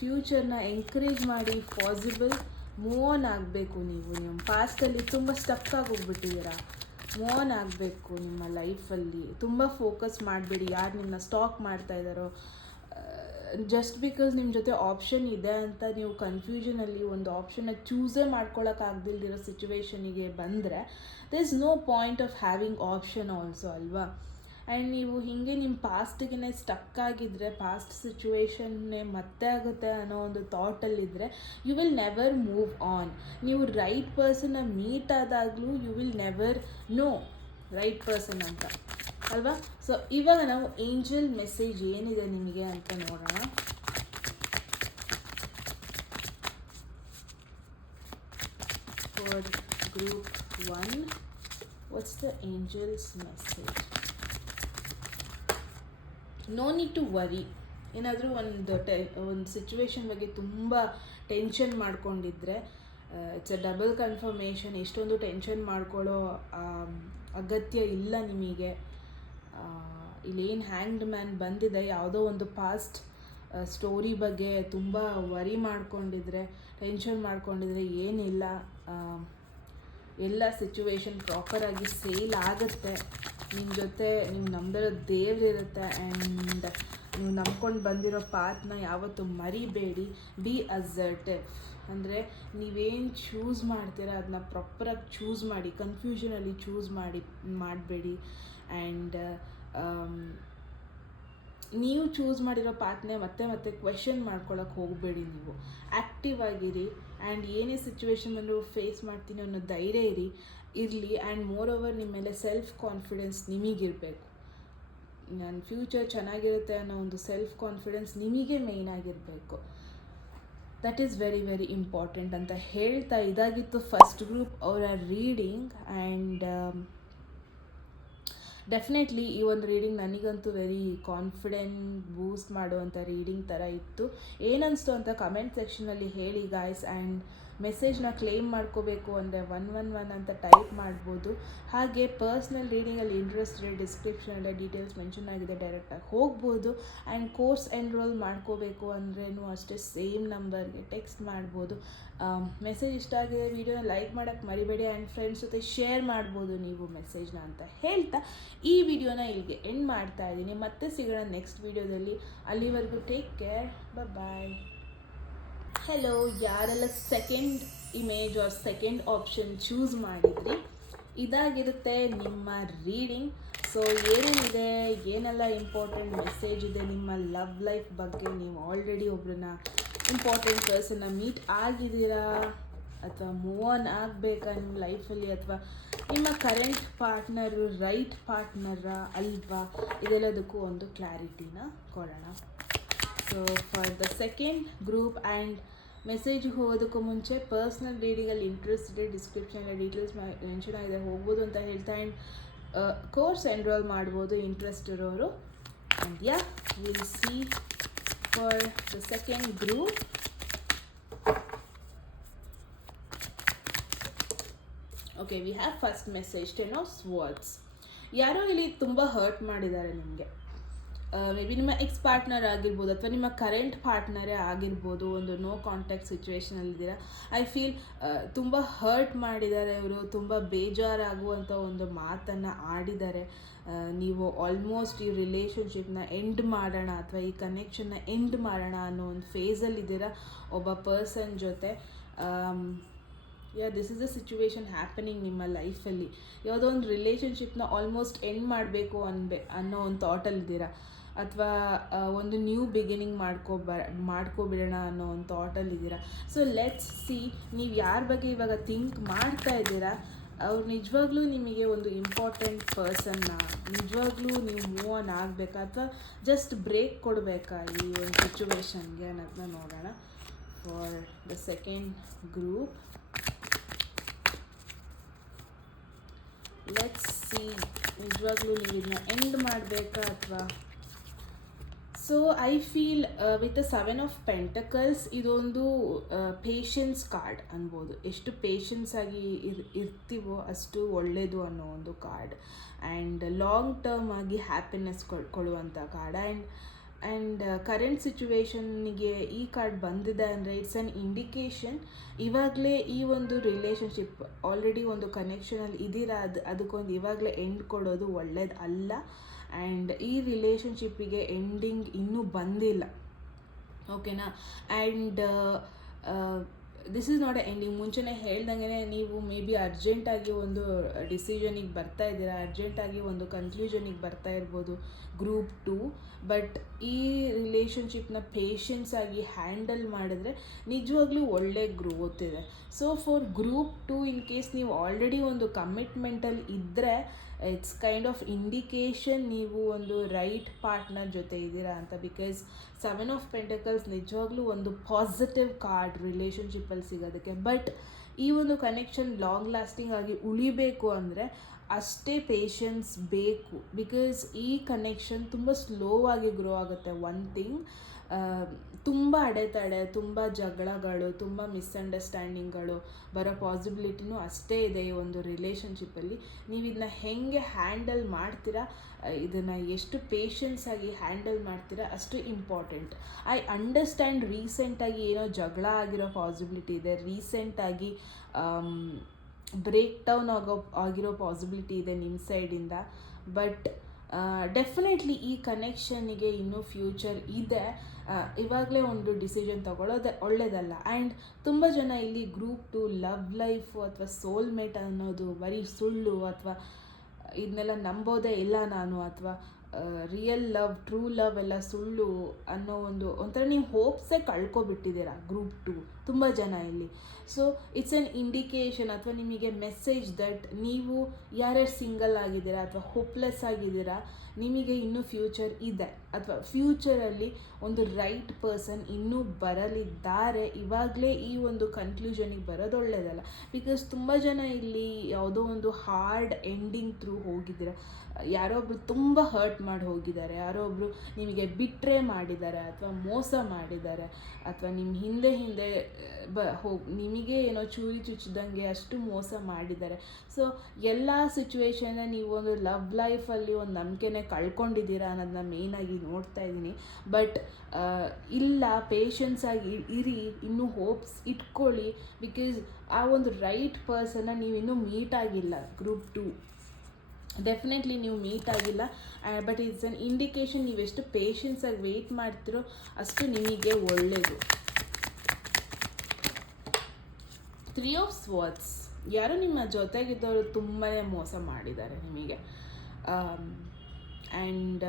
ಫ್ಯೂಚರ್ನ ಎಂಕರೇಜ್ ಮಾಡಿ ಪಾಸಿಬಲ್ ಮೂವ್ ಆನ್ ಆಗಬೇಕು. ನೀವು ನಿಮ್ಮ ಪಾಸ್ಟಲ್ಲಿ ತುಂಬ ಸ್ಟಕ್ ಆಗೋಗ್ಬಿಟ್ಟಿದ್ದೀರಾ, ಮೂವ್ ಆನ್ ಆಗಬೇಕು ನಿಮ್ಮ ಲೈಫಲ್ಲಿ. ತುಂಬ ಫೋಕಸ್ ಮಾಡಬೇಡಿ ಯಾರು ನಿಮ್ಮನ್ನ ಸ್ಟಾಕ್ ಮಾಡ್ತಾ ಇದ್ದಾರೋ. ಜಸ್ಟ್ ಬಿಕಾಸ್ ನಿಮ್ಮ ಜೊತೆ ಆಪ್ಷನ್ ಇದೆ ಅಂತ ನೀವು ಕನ್ಫ್ಯೂಷನಲ್ಲಿ ಒಂದು ಆಪ್ಷನ್ನ ಚೂಸೇ ಮಾಡ್ಕೊಳ್ಳೋಕ್ಕಾಗ್ದಿಲ್ದಿರೋ ಸಿಚುವೇಶನಿಗೆ ಬಂದರೆ there is no point of having option also ಅಲ್ವಾ. ಆ್ಯಂಡ್ ನೀವು ಹೀಗೆ ನಿಮ್ಮ ಪಾಸ್ಟಿಗೆ ಸ್ಟಕ್ ಆಗಿದ್ದರೆ, ಪಾಸ್ಟ್ ಸಿಚುವೇಶನ್ನೇ ಮತ್ತೆ ಆಗುತ್ತೆ ಅನ್ನೋ ಒಂದು ಥಾಟಲ್ಲಿದ್ದರೆ you will never move on. ನೀವು ರೈಟ್ ಪರ್ಸನ್ನ ಮೀಟ್ ಆದಾಗಲೂ you will never know right person ಅಂತ ಅಲ್ವಾ. ಸೊ ಇವಾಗ ನಾವು ಏಂಜಲ್ ಮೆಸೇಜ್ ಏನಿದೆ ನಿಮಗೆ ಅಂತ ನೋಡೋಣ. For group 1, what's the angels message? No need to worry. ಏನಾದರೂ ಒಂದು ಸಿಚುವೇಶನ್ ಬಗ್ಗೆ ತುಂಬ ಟೆನ್ಷನ್ ಮಾಡ್ಕೊಂಡಿದ್ರೆ ಇಟ್ಸ್ ಅ ಡಬಲ್ ಕನ್ಫರ್ಮೇಷನ್. ಎಷ್ಟೊಂದು ಟೆನ್ಷನ್ ಮಾಡ್ಕೊಳ್ಳೋ ಅಗತ್ಯ ಇಲ್ಲ ನಿಮಗೆ. ಇಲ್ಲೇನು ಹ್ಯಾಂಗ್ಡ್ ಮ್ಯಾನ್ ಬಂದಿದೆ, ಯಾವುದೋ ಒಂದು ಪಾಸ್ಟ್ ಸ್ಟೋರಿ ಬಗ್ಗೆ ತುಂಬ ವರಿ ಮಾಡ್ಕೊಂಡಿದ್ರೆ, ಟೆನ್ಷನ್ ಮಾಡ್ಕೊಂಡಿದ್ರೆ ಏನಿಲ್ಲ. ಎಲ್ಲ ಸಿಚುವೇಶನ್ ಪ್ರಾಪರಾಗಿ ಸೇಲ್ ಆಗುತ್ತೆ. ನಿಮ್ಮ ಜೊತೆ ನೀವು ನಂಬಿರೋ ದೇವರಿರುತ್ತೆ. ಆ್ಯಂಡ್ ನೀವು ನಂಬ್ಕೊಂಡು ಬಂದಿರೋ ಪಾತ್ನ ಯಾವತ್ತೂ ಮರಿಬೇಡಿ. B assertive. ಅಂದರೆ ನೀವೇನು ಚೂಸ್ ಮಾಡ್ತೀರಾ ಅದನ್ನ ಪ್ರಾಪರಾಗಿ ಚೂಸ್ ಮಾಡಿ, ಕನ್ಫ್ಯೂಷನಲ್ಲಿ ಚೂಸ್ ಮಾಡಬೇಡಿ. ಆ್ಯಂಡ್ ನೀವು ಚೂಸ್ ಮಾಡಿರೋ ಪಾತ್ನೇ ಮತ್ತೆ ಮತ್ತೆ ಕ್ವೆಶನ್ ಮಾಡ್ಕೊಳಕ್ಕೆ ಹೋಗಬೇಡಿ. ನೀವು ಆ್ಯಕ್ಟಿವ್ ಆಗಿರಿ. ಆ್ಯಂಡ್ ಏನೇ ಸಿಚುವೇಶನ್ ಬಂದರೂ ಫೇಸ್ ಮಾಡ್ತೀನಿ ಅನ್ನೋ ಧೈರ್ಯ ಇರಲಿ. ಆ್ಯಂಡ್ ಮೋರ್ ಓವರ್ ನಿಮ್ಮ ಮೇಲೆ ಸೆಲ್ಫ್ ಕಾನ್ಫಿಡೆನ್ಸ್ ನಿಮಗಿರಬೇಕು. ನನ್ನ ಫ್ಯೂಚರ್ ಚೆನ್ನಾಗಿರುತ್ತೆ ಅನ್ನೋ ಒಂದು ಸೆಲ್ಫ್ ಕಾನ್ಫಿಡೆನ್ಸ್ ನಿಮಗೆ ಮೇಯ್ನ್ ಆಗಿರಬೇಕು. That is very very important ಅಂತ ಹೇಳ್ತಾ ಇದಾಗಿತ್ತು ಫಸ್ಟ್ ಗ್ರೂಪ್ ಅವರ ರೀಡಿಂಗ್. ಆ್ಯಂಡ್ ಡೆಫಿನೆಟ್ಲಿ ಈ ಒಂದು ರೀಡಿಂಗ್ ನನಗಂತೂ ವೆರಿ ಕಾನ್ಫಿಡೆಂಟ್ ಬೂಸ್ಟ್ ಮಾಡುವಂಥ ರೀಡಿಂಗ್ ಥರ ಇತ್ತು. ಏನನ್ನಿಸ್ತು ಅಂತ ಕಮೆಂಟ್ ಸೆಕ್ಷನಲ್ಲಿ ಹೇಳಿ ಗಾಯ್ಸ್. ಆ್ಯಂಡ್ ಮೆಸೇಜ್ನ ಕ್ಲೇಮ್ ಮಾಡ್ಕೋಬೇಕು ಅಂದರೆ 111 ಅಂತ ಟೈಪ್ ಮಾಡ್ಬೋದು. ಹಾಗೆ ಪರ್ಸ್ನಲ್ ರೀಡಿಂಗಲ್ಲಿ ಇಂಟ್ರೆಸ್ಟೆಡ್ ಡಿಸ್ಕ್ರಿಪ್ಷನಲ್ಲಿ ಡೀಟೇಲ್ಸ್ ಮೆನ್ಷನ್ ಆಗಿದೆ, ಡೈರೆಕ್ಟಾಗಿ ಹೋಗ್ಬೋದು. ಆ್ಯಂಡ್ ಕೋರ್ಸ್ ಎನ್ರೋಲ್ ಮಾಡ್ಕೋಬೇಕು ಅಂದ್ರೂ ಅಷ್ಟೇ ಸೇಮ್ ನಂಬರ್ಗೆ ಟೆಕ್ಸ್ಟ್ ಮಾಡ್ಬೋದು. ಮೆಸೇಜ್ ಇಷ್ಟ ಆಗಿದೆ ವಿಡಿಯೋನ ಲೈಕ್ ಮಾಡೋಕ್ಕೆ ಮರಿಬೇಡಿ. ಆ್ಯಂಡ್ ಫ್ರೆಂಡ್ಸ್ ಜೊತೆ ಶೇರ್ ಮಾಡ್ಬೋದು ನೀವು ಮೆಸೇಜ್ನ ಅಂತ ಹೇಳ್ತಾ ಈ ವಿಡಿಯೋನ ಇಲ್ಲಿಗೆ ಎಂಡ್ ಮಾಡ್ತಾ ಇದ್ದೀನಿ. ಮತ್ತೆ ಸಿಗೋಣ ನೆಕ್ಸ್ಟ್ ವಿಡಿಯೋದಲ್ಲಿ. ಅಲ್ಲಿವರೆಗೂ ಟೇಕ್ ಕೇರ್, ಬಾಯ್. ಹೆಲೋ, ಯಾರೆಲ್ಲ second image or second option choose ಮಾಡಿದ್ರಿ, ಇದಾಗಿರುತ್ತೆ ನಿಮ್ಮ ರೀಡಿಂಗ್. ಸೊ ಏನೇನಿದೆ, ಏನೆಲ್ಲ ಇಂಪಾರ್ಟೆಂಟ್ ಮೆಸೇಜ್ ಇದೆ ನಿಮ್ಮ ಲವ್ ಲೈಫ್ ಬಗ್ಗೆ, ನೀವು ಆಲ್ರೆಡಿ ಒಬ್ಬರನ್ನ ಇಂಪಾರ್ಟೆಂಟ್ ಪರ್ಸನ್ನ ಮೀಟ್ ಆಗಿದ್ದೀರಾ ಅಥವಾ ಮೂವ್ ಆನ್ ಆಗಬೇಕಾ ನಿಮ್ಮ ಲೈಫಲ್ಲಿ, ಅಥವಾ ನಿಮ್ಮ ಕರೆಂಟ್ ಪಾರ್ಟ್ನರು ರೈಟ್ ಪಾರ್ಟ್ನರಾ ಅಲ್ವಾ, ಇದೆಲ್ಲದಕ್ಕೂ ಒಂದು ಕ್ಲಾರಿಟಿನ ಕೊಡೋಣ. So for the second group and message ಹೋಗೋದಕ್ಕೂ ಮುಂಚೆ ಪರ್ಸ್ನಲ್ ರೀಡಿಂಗಲ್ಲಿ ಇಂಟ್ರೆಸ್ಟೆಡ್ ಡಿಸ್ಕ್ರಿಪ್ಷನಲ್ಲಿ ಡೀಟೇಲ್ಸ್ ಮೆನ್ಷನ್ ಆಗಿದೆ, ಹೋಗ್ಬೋದು ಅಂತ ಹೇಳ್ತಾ. ಆ್ಯಂಡ್ ಕೋರ್ಸ್ ಎನ್ರೋಲ್ ಮಾಡ್ಬೋದು ಇಂಟ್ರೆಸ್ಟ್ ಇರೋರು. And ya will see for the second group. Okay, we have first message 10 of Swords. ಯಾರೋ ಇಲ್ಲಿ ತುಂಬ ಹರ್ಟ್ ಮಾಡಿದ್ದಾರೆ ನಿಮಗೆ. ಮೇ ಬಿ ನಿಮ್ಮ ಎಕ್ಸ್ ಪಾರ್ಟ್ನರ್ ಆಗಿರ್ಬೋದು ಅಥವಾ ನಿಮ್ಮ ಕರೆಂಟ್ ಪಾರ್ಟ್ನರೇ ಆಗಿರ್ಬೋದು. ಒಂದು ನೋ ಕಾಂಟ್ಯಾಕ್ಟ್ ಸಿಚುವೇಷನಲ್ಲಿದ್ದೀರಾ. ಐ ಫೀಲ್ ತುಂಬ ಹರ್ಟ್ ಮಾಡಿದ್ದಾರೆ ಇವರು, ತುಂಬ ಬೇಜಾರಾಗುವಂಥ ಒಂದು ಮಾತನ್ನು ಆಡಿದ್ದಾರೆ. ನೀವು ಆಲ್ಮೋಸ್ಟ್ ಈ ರಿಲೇಷನ್ಶಿಪ್ನ ಎಂಡ್ ಮಾಡೋಣ ಅಥವಾ ಈ ಕನೆಕ್ಷನ್ನ ಎಂಡ್ ಮಾಡೋಣ ಅನ್ನೋ ಒಂದು ಫೇಸಲ್ಲಿದ್ದೀರಾ ಒಬ್ಬ ಪರ್ಸನ್ ಜೊತೆ. This is a situation happening ನಿಮ್ಮ ಲೈಫಲ್ಲಿ. ಯಾವುದೋ ಒಂದು ರಿಲೇಷನ್ಶಿಪ್ನ ಆಲ್ಮೋಸ್ಟ್ ಎಂಡ್ ಮಾಡಬೇಕು ಅನ್ನೋ ಒಂದು ಥಾಟಲ್ಲಿದ್ದೀರಾ, ಅಥವಾ ಒಂದು ನ್ಯೂ ಬಿಗಿನಿಂಗ್ ಮಾಡ್ಕೊಬಿಡೋಣ ಅನ್ನೋ ಒಂದು ಥಾಟಲ್ಲಿದ್ದೀರಾ. ಸೊ ಲೆಟ್ಸ್ ಸಿ ನೀವು ಯಾರ ಬಗ್ಗೆ ಇವಾಗ ಥಿಂಕ್ ಮಾಡ್ತಾ ಇದ್ದೀರಾ. ಅವ್ರು ನಿಜವಾಗ್ಲೂ ನಿಮಗೆ ಒಂದು ಇಂಪಾರ್ಟೆಂಟ್ ಪರ್ಸನ್ನ ನಿಜವಾಗ್ಲೂ ನೀವು ಮೂವ್ ಆನ್ ಆಗಬೇಕಾ ಅಥವಾ ಜಸ್ಟ್ ಬ್ರೇಕ್ ಕೊಡಬೇಕಾ ಈ ಒಂದು ಸಿಚುವೇಶನ್ಗೆ ಅನ್ನೋದನ್ನ ನೋಡೋಣ. For the second group, let's see ನಿಜವಾಗ್ಲೂ ನೀವು ಇದನ್ನ ಎಂಡ್ ಮಾಡಬೇಕಾ ಅಥವಾ. So I feel with the 7 of Pentacles ಇದೊಂದು ಪೇಷನ್ಸ್ ಕಾರ್ಡ್ ಅನ್ಬೋದು. ಎಷ್ಟು ಪೇಷನ್ಸ್ ಆಗಿ ಇರ್ತೀವೋ ಅಷ್ಟು ಒಳ್ಳೆಯದು ಅನ್ನೋ ಒಂದು ಕಾರ್ಡ್. ಆ್ಯಂಡ್ ಲಾಂಗ್ ಟರ್ಮ್ ಆಗಿ ಹ್ಯಾಪಿನೆಸ್ ಕೊಡುವಂಥ ಕಾರ್ಡ್. ಆ್ಯಂಡ್ ಕರೆಂಟ್ ಸಿಚುವೇಶನ್ನಿಗೆ ಈ ಕಾರ್ಡ್ ಬಂದಿದೆ ಅಂದರೆ ಇಟ್ಸ್ ಆ್ಯನ್ ಇಂಡಿಕೇಶನ್ ಇವಾಗಲೇ ಈ ಒಂದು ರಿಲೇಷನ್ಶಿಪ್ ಆಲ್ರೆಡಿ ಒಂದು ಕನೆಕ್ಷನಲ್ಲಿ ಇದ್ದೀರಾ, ಅದಕ್ಕೊಂದು ಇವಾಗಲೇ ಎಂಡ್ ಕೊಡೋದು ಒಳ್ಳೇದು ಅಲ್ಲ. ಆ್ಯಂಡ್ ಈ ರಿಲೇಷನ್ಶಿಪ್ಪಿಗೆ ಎಂಡಿಂಗ್ ಇನ್ನೂ ಬಂದಿಲ್ಲ, ಓಕೆನಾ. And this is not A ending. ಮುಂಚೆನೇ ಹೇಳ್ದಂಗೆ ನೀವು ಮೇ ಬಿ ಅರ್ಜೆಂಟಾಗಿ ಒಂದು ಡಿಸಿಷನಿಗೆ ಬರ್ತಾ ಇದ್ದೀರಾ, ಅರ್ಜೆಂಟಾಗಿ ಒಂದು ಕನ್ಕ್ಲೂಷನಿಗೆ ಬರ್ತಾ ಇರ್ಬೋದು ಗ್ರೂಪ್ 2. ಬಟ್ ಈ ರಿಲೇಷನ್ಶಿಪ್ನ ಪೇಷನ್ಸ್ ಆಗಿ ಹ್ಯಾಂಡಲ್ ಮಾಡಿದ್ರೆ ನಿಜವಾಗ್ಲೂ ಒಳ್ಳೆ ಗ್ರೋತ್ ಇದೆ. So for group 2, in case ನೀವು ಆಲ್ರೆಡಿ ಒಂದು ಕಮಿಟ್ಮೆಂಟಲ್ಲಿ ಇದ್ದರೆ ಇಟ್ಸ್ ಕೈಂಡ್ ಆಫ್ ಇಂಡಿಕೇಶನ್ ನೀವು ಒಂದು ರೈಟ್ ಪಾರ್ಟ್ನರ್ ಜೊತೆ ಇದ್ದೀರಾ ಅಂತ. ಬಿಕಾಸ್ 7 ಆಫ್ ಪೆಂಟಕಲ್ಸ್ ನಿಜವಾಗ್ಲೂ ಒಂದು ಪಾಸಿಟಿವ್ ಕಾರ್ಡ್ ರಿಲೇಷನ್ಶಿಪ್ಪಲ್ಲಿ ಸಿಗೋದಕ್ಕೆ. ಬಟ್ ಈ ಒಂದು ಕನೆಕ್ಷನ್ ಲಾಂಗ್ ಲಾಸ್ಟಿಂಗ್ ಆಗಿ ಉಳಿಬೇಕು ಅಂದರೆ ಅಷ್ಟೇ ಪೇಷನ್ಸ್ ಬೇಕು. ಬಿಕಾಸ್ ಈ ಕನೆಕ್ಷನ್ ತುಂಬ ಸ್ಲೋ ಆಗಿ ಗ್ರೋ ಆಗುತ್ತೆ. ಒನ್ ಥಿಂಗ್, ತುಂಬ ಅಡೆತಡೆ, ತುಂಬ ಜಗಳಗಳು, ತುಂಬ ಮಿಸ್ಅಂಡರ್ಸ್ಟ್ಯಾಂಡಿಂಗ್ಗಳು ಬರೋ ಪಾಸಿಬಿಲಿಟಿನೂ ಅಷ್ಟೇ ಇದೆ ಈ ಒಂದು ರಿಲೇಷನ್ಶಿಪ್ಪಲ್ಲಿ. ನೀವು ಇದನ್ನ ಹೇಗೆ ಹ್ಯಾಂಡಲ್ ಮಾಡ್ತೀರಾ, ಇದನ್ನು ಎಷ್ಟು ಪೇಷನ್ಸಾಗಿ ಹ್ಯಾಂಡಲ್ ಮಾಡ್ತೀರಾ ಅಷ್ಟು ಇಂಪಾರ್ಟೆಂಟ್. ಐ ಅಂಡರ್ಸ್ಟ್ಯಾಂಡ್ ರೀಸೆಂಟಾಗಿ ಏನೋ ಜಗಳ ಆಗಿರೋ ಪಾಸಿಬಿಲಿಟಿ ಇದೆ, ರೀಸೆಂಟಾಗಿ ಬ್ರೇಕ್ ಡೌನ್ ಆಗಿರೋ ಪಾಸಿಬಿಲಿಟಿ ಇದೆ ನಿಮ್ಮ ಸೈಡಿಂದ. ಬಟ್ ಡೆಫಿನೆಟ್ಲಿ ಈ ಕನೆಕ್ಷನಿಗೆ ಇನ್ನೂ ಫ್ಯೂಚರ್ ಇದೆ. ಇವಾಗಲೇ ಒಂದು ಡಿಸಿಷನ್ ತಗೊಳ್ಳೋದು ಒಳ್ಳೆಯದಲ್ಲ. ಆ್ಯಂಡ್ ತುಂಬ ಜನ ಇಲ್ಲಿ ಗ್ರೂಪ್ 2 ಲವ್ ಲೈಫು ಅಥವಾ ಸೋಲ್ಮೇಟ್ ಅನ್ನೋದು ಬರೀ ಸುಳ್ಳು, ಅಥವಾ ಇದನ್ನೆಲ್ಲ ನಂಬೋದೇ ಇಲ್ಲ ನಾನು, ಅಥವಾ ರಿಯಲ್ ಲವ್, ಟ್ರೂ ಲವ್ ಎಲ್ಲ ಸುಳ್ಳು ಅನ್ನೋ ಒಂಥರ ನೀವು ಹೋಪ್ಸೇ ಕಳ್ಕೊಬಿಟ್ಟಿದ್ದೀರಾ ಗ್ರೂಪ್ 2 ತುಂಬ ಜನ ಇಲ್ಲಿ. ಸೊ ಇಟ್ಸ್ ಎನ್ ಇಂಡಿಕೇಶನ್ ಅಥವಾ ನಿಮಗೆ ಮೆಸೇಜ್ ದಟ್ ನೀವು ಯಾರ್ಯಾರು ಸಿಂಗಲ್ ಆಗಿದ್ದೀರಾ ಅಥವಾ ಹೋಪ್ಲೆಸ್ ಆಗಿದ್ದೀರಾ, ನಿಮಗೆ ಇನ್ನೂ ಫ್ಯೂಚರ್ ಇದೆ, ಅಥವಾ ಫ್ಯೂಚರಲ್ಲಿ ಒಂದು ರೈಟ್ ಪರ್ಸನ್ ಇನ್ನೂ ಬರಲಿದ್ದಾರೆ. ಇವಾಗಲೇ ಈ ಒಂದು ಕನ್ಕ್ಲೂಷನಿಗೆ ಬರೋದು ಒಳ್ಳೆಯದಲ್ಲ. ಬಿಕಾಸ್ ತುಂಬ ಜನ ಇಲ್ಲಿ ಯಾವುದೋ ಒಂದು ಹಾರ್ಡ್ ಎಂಡಿಂಗ್ ಥ್ರೂ ಹೋಗಿದ್ದೀರ. ಯಾರೋ ಒಬ್ರು ತುಂಬ ಹರ್ಟ್ ಮಾಡಿ ಹೋಗಿದ್ದಾರೆ, ಯಾರೋ ಒಬ್ಬರು ನಿಮಗೆ ಬಿಟ್ರೆ ಮಾಡಿದ್ದಾರೆ, ಅಥವಾ ಮೋಸ ಮಾಡಿದ್ದಾರೆ, ಅಥವಾ ನಿಮ್ಮ ಹಿಂದೆ ನಿಮಗೆ ಏನೋ ಚೂರಿ ಚುಚ್ಚಿದಂಗೆ ಅಷ್ಟು ಮೋಸ ಮಾಡಿದ್ದಾರೆ. ಸೊ ಎಲ್ಲ ಸಿಚುವೇಶನ್ನ ನೀವು ಒಂದು ಲವ್ ಲೈಫಲ್ಲಿ ಒಂದು ನಂಬಿಕೆನೇ ಕಳ್ಕೊಂಡಿದ್ದೀರಾ ಅನ್ನೋದನ್ನ ಮೇಯ್ನಾಗಿ ನೋಡ್ತಾ ಇದ್ದೀನಿ. ಬಟ್ ಇಲ್ಲ, ಪೇಷನ್ಸಾಗಿ ಇರಿ, ಇನ್ನೂ ಹೋಪ್ಸ್ ಇಟ್ಕೊಳ್ಳಿ. ಬಿಕಾಸ್ ಆ ಒಂದು ರೈಟ್ ಪರ್ಸನ್ನ ನೀವು ಇನ್ನೂ ಮೀಟ್ ಆಗಿಲ್ಲ. ಗ್ರೂಪ್ 2 ಡೆಫಿನೆಟ್ಲಿ ನೀವು ಮೀಟ್ ಆಗಿಲ್ಲ. ಬಟ್ ಇಟ್ಸ್ ಅನ್ ಇಂಡಿಕೇಶನ್, ನೀವೆಷ್ಟು ಪೇಷನ್ಸಾಗಿ ವೆಯ್ಟ್ ಮಾಡ್ತಿರೋ ಅಷ್ಟು ನಿಮಗೆ ಒಳ್ಳೆಯದು. 3 ಆಫ್ ಸ್ವಾರ್ಡ್ಸ್, ಯಾರೋ ನಿಮ್ಮ ಜೊತೆಗಿದ್ದವರು ತುಂಬಾ ಮೋಸ ಮಾಡಿದ್ದಾರೆ ನಿಮಗೆ. ಆ್ಯಂಡ್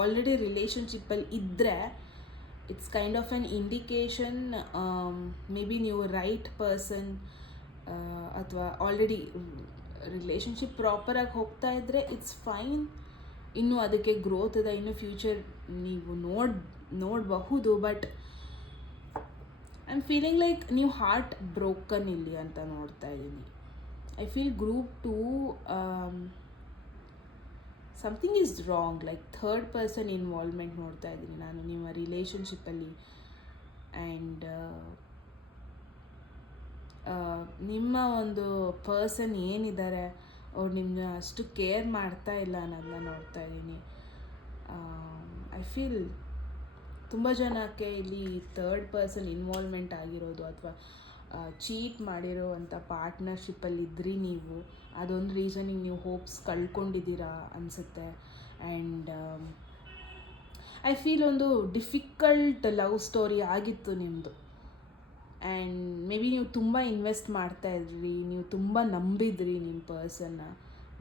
ಆಲ್ರೆಡಿ ರಿಲೇಷನ್ಶಿಪ್ಪಲ್ಲಿ ಇದ್ದರೆ it's kind of an indication. May be ನೀವು ರೈಟ್ ಪರ್ಸನ್, ಅಥವಾ ಆಲ್ರೆಡಿ ರಿಲೇಷನ್ಶಿಪ್ ಪ್ರಾಪರಾಗಿ ಹೋಗ್ತಾ ಇದ್ದರೆ ಇಟ್ಸ್ ಫೈನ್. ಇನ್ನೂ ಅದಕ್ಕೆ ಗ್ರೋತ್ ಇದೆ, ಇನ್ನೂ ಫ್ಯೂಚರ್ ನೀವು ನೋಡಬಹುದು. But I am feeling like ನೀವು ಹಾರ್ಟ್ ಬ್ರೋಕನ್ ಇಲ್ಲಿ ಅಂತ ನೋಡ್ತಾ ಇದ್ದೀನಿ. I feel group 2 something is wrong, like third person involvement ನೋಡ್ತಾ ಇದ್ದೀನಿ ನಾನು ನಿಮ್ಮ ರಿಲೇಷನ್ಶಿಪ್ಪಲ್ಲಿ. ಆ್ಯಂಡ್ ನಿಮ್ಮ ಒಂದು ಪರ್ಸನ್ ಏನಿದ್ದಾರೆ ಅವ್ರು ನಿಮ್ಮನ್ನ ಅಷ್ಟು ಕೇರ್ ಮಾಡ್ತಾ ಇಲ್ಲ ಅನ್ನೋದನ್ನ ನೋಡ್ತಾ ಇದ್ದೀನಿ. ಐ ಫೀಲ್ ತುಂಬ ಜನಕ್ಕೆ ಇಲ್ಲಿ ಥರ್ಡ್ ಪರ್ಸನ್ ಇನ್ವಾಲ್ವ್ಮೆಂಟ್ ಆಗಿರೋದು, ಅಥವಾ ಚೀಟ್ ಮಾಡಿರೋ ಅಂಥ ಪಾರ್ಟ್ನರ್ಶಿಪ್ಪಲ್ಲಿದ್ದರೆ ನೀವು ಅದೊಂದು ರೀಸನಿಗೆ ನೀವು ಹೋಪ್ಸ್ ಕಳ್ಕೊಂಡಿದ್ದೀರಾ ಅನಿಸುತ್ತೆ. ಆ್ಯಂಡ್ ಐ ಫೀಲ್ ಒಂದು ಡಿಫಿಕಲ್ಟ್ ಲವ್ ಸ್ಟೋರಿ ಆಗಿತ್ತು ನಿಮ್ಮದು. ಆ್ಯಂಡ್ ಮೇ ಬಿ ನೀವು ತುಂಬ ಇನ್ವೆಸ್ಟ್ ಮಾಡ್ತಾಯಿದ್ರಿ, ನೀವು ತುಂಬ ನಂಬಿದ್ರಿ ನಿಮ್ಮ ಪರ್ಸನ್ನ.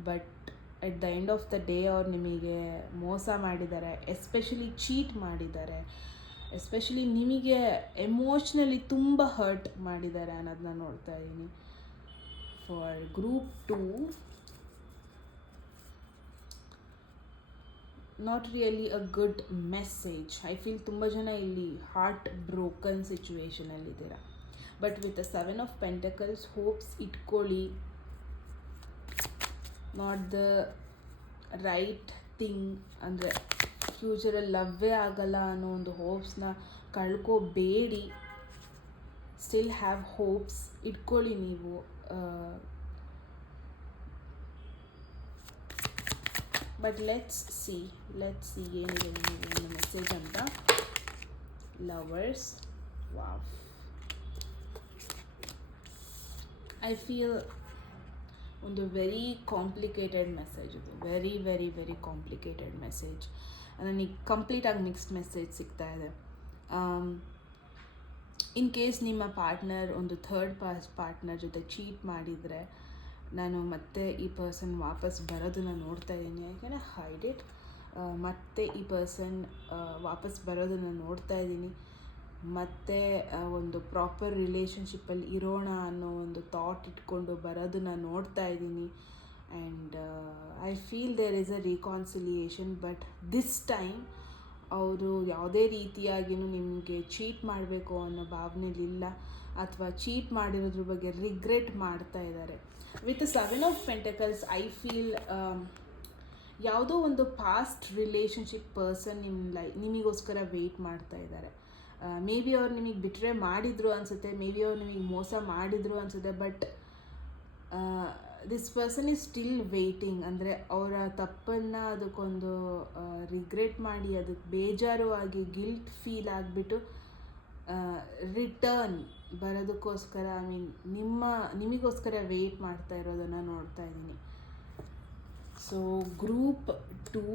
But at the end of the day ಅವ್ರು ನಿಮಗೆ ಮೋಸ ಮಾಡಿದ್ದಾರೆ, ಎಸ್ಪೆಷಲಿ ಚೀಟ್ ಮಾಡಿದ್ದಾರೆ, ಎಸ್ಪೆಷಲಿ ನಿಮಗೆ ಎಮೋಷ್ನಲಿ ತುಂಬ ಹರ್ಟ್ ಮಾಡಿದ್ದಾರೆ ಅನ್ನೋದನ್ನ ನೋಡ್ತಾ ಇದ್ದೀನಿ. For group 2, not really a good message. I feel ತುಂಬ ಜನ ಇಲ್ಲಿ ಹಾರ್ಟ್ ಬ್ರೋಕನ್ ಸಿಚುವೇಶನಲ್ಲಿದ್ದೀರಾ. But with the 7 of pentacles hopes ಇಟ್ಕೊಳ್ಳಿ. ನಾಟ್ ದ ರೈಟ್ ಥಿಂಗ್, ಅಂದರೆ ಫ್ಯೂಚರಲ್ಲಿ ಲವ್ವೇ ಆಗಲ್ಲ ಅನ್ನೋ ಒಂದು ಹೋಪ್ಸ್ನ ಕಳ್ಕೋಬೇಡಿ. ಸ್ಟಿಲ್ ಹ್ಯಾವ್ ಹೋಪ್ಸ್ ಇಟ್ಕೊಳ್ಳಿ ನೀವು. ಬಟ್ ಲೆಟ್ಸ್ ಸಿ ಏನಿದೆ ನಿಮಗೆ ಮೆಸೇಜ್ ಅಂತ. ಲವರ್ಸ್, ವಾವ್, ಐ ಫೀಲ್ ಒಂದು ವೆರಿ ಕಾಂಪ್ಲಿಕೇಟೆಡ್ ಮೆಸೇಜ್ ಇದು, very very very complicated message. ನನಗೆ ಕಂಪ್ಲೀಟಾಗಿ ಮಿಕ್ಸ್ಡ್ ಮೆಸೇಜ್ ಸಿಗ್ತಾ ಇದೆ. ಇನ್ ಕೇಸ್ ನಿಮ್ಮ ಪಾರ್ಟ್ನರ್ ಒಂದು ಥರ್ಡ್ ಪಾರ್ಟ್ನರ್ ಜೊತೆ ಚೀಟ್ ಮಾಡಿದರೆ, ನಾನು ಮತ್ತೆ ಈ ಪರ್ಸನ್ ವಾಪಸ್ ಬರೋದನ್ನು ನೋಡ್ತಾ ಇದ್ದೀನಿ. I can hide it. ಮತ್ತೆ ಈ ಪರ್ಸನ್ ವಾಪಸ್ ಬರೋದನ್ನು ನೋಡ್ತಾ ಇದ್ದೀನಿ. ಮತ್ತು ಒಂದು ಪ್ರಾಪರ್ ರಿಲೇಷನ್ಶಿಪ್ಪಲ್ಲಿ ಇರೋಣ ಅನ್ನೋ ಒಂದು ಥಾಟ್ ಇಟ್ಕೊಂಡು ಬರೋದನ್ನು ನೋಡ್ತಾ ಇದ್ದೀನಿ. And I feel there is a reconciliation. But this time ಅವರು ಯಾವುದೇ ರೀತಿಯಾಗಿಯೂ ನಿಮಗೆ ಚೀಟ್ ಮಾಡಬೇಕು ಅನ್ನೋ ಭಾವನೆಲಿಲ್ಲ, ಅಥವಾ ಚೀಟ್ ಮಾಡಿರೋದ್ರ ಬಗ್ಗೆ ರಿಗ್ರೆಟ್ ಮಾಡ್ತಾ ಇದ್ದಾರೆ. With 7 of pentacles I feel ಯಾವುದೋ ಒಂದು ಪಾಸ್ಟ್ ರಿಲೇಷನ್ಶಿಪ್ ಪರ್ಸನ್ ನಿಮಗೋಸ್ಕರ ವೆಯ್ಟ್ ಮಾಡ್ತಾ ಇದ್ದಾರೆ. ಮೇ ಬಿ ಅವ್ರು ನಿಮಗೆ ಬಿಟ್ರೆ ಮಾಡಿದರು ಅನಿಸುತ್ತೆ, ಮೇ ಬಿ ಅವ್ರು ನಿಮಗೆ ಮೋಸ ಮಾಡಿದರು ಅನಿಸುತ್ತೆ. But this person is still waiting. ಅಂದರೆ ಅವರ ತಪ್ಪನ್ನು ಅದಕ್ಕೊಂದು ರಿಗ್ರೆಟ್ ಮಾಡಿ, ಅದಕ್ಕೆ ಬೇಜಾರು ಆಗಿ ಗಿಲ್ಟ್ ಫೀಲ್ ಆಗಿಬಿಟ್ಟು ರಿಟರ್ನ್ ಬರೋದಕ್ಕೋಸ್ಕರ ನಿಮಗೋಸ್ಕರ ವೆಯ್ಟ್ ಮಾಡ್ತಾ ಇರೋದನ್ನು ನೋಡ್ತಾ ಇದ್ದೀನಿ. ಸೊ ಗ್ರೂಪ್ 2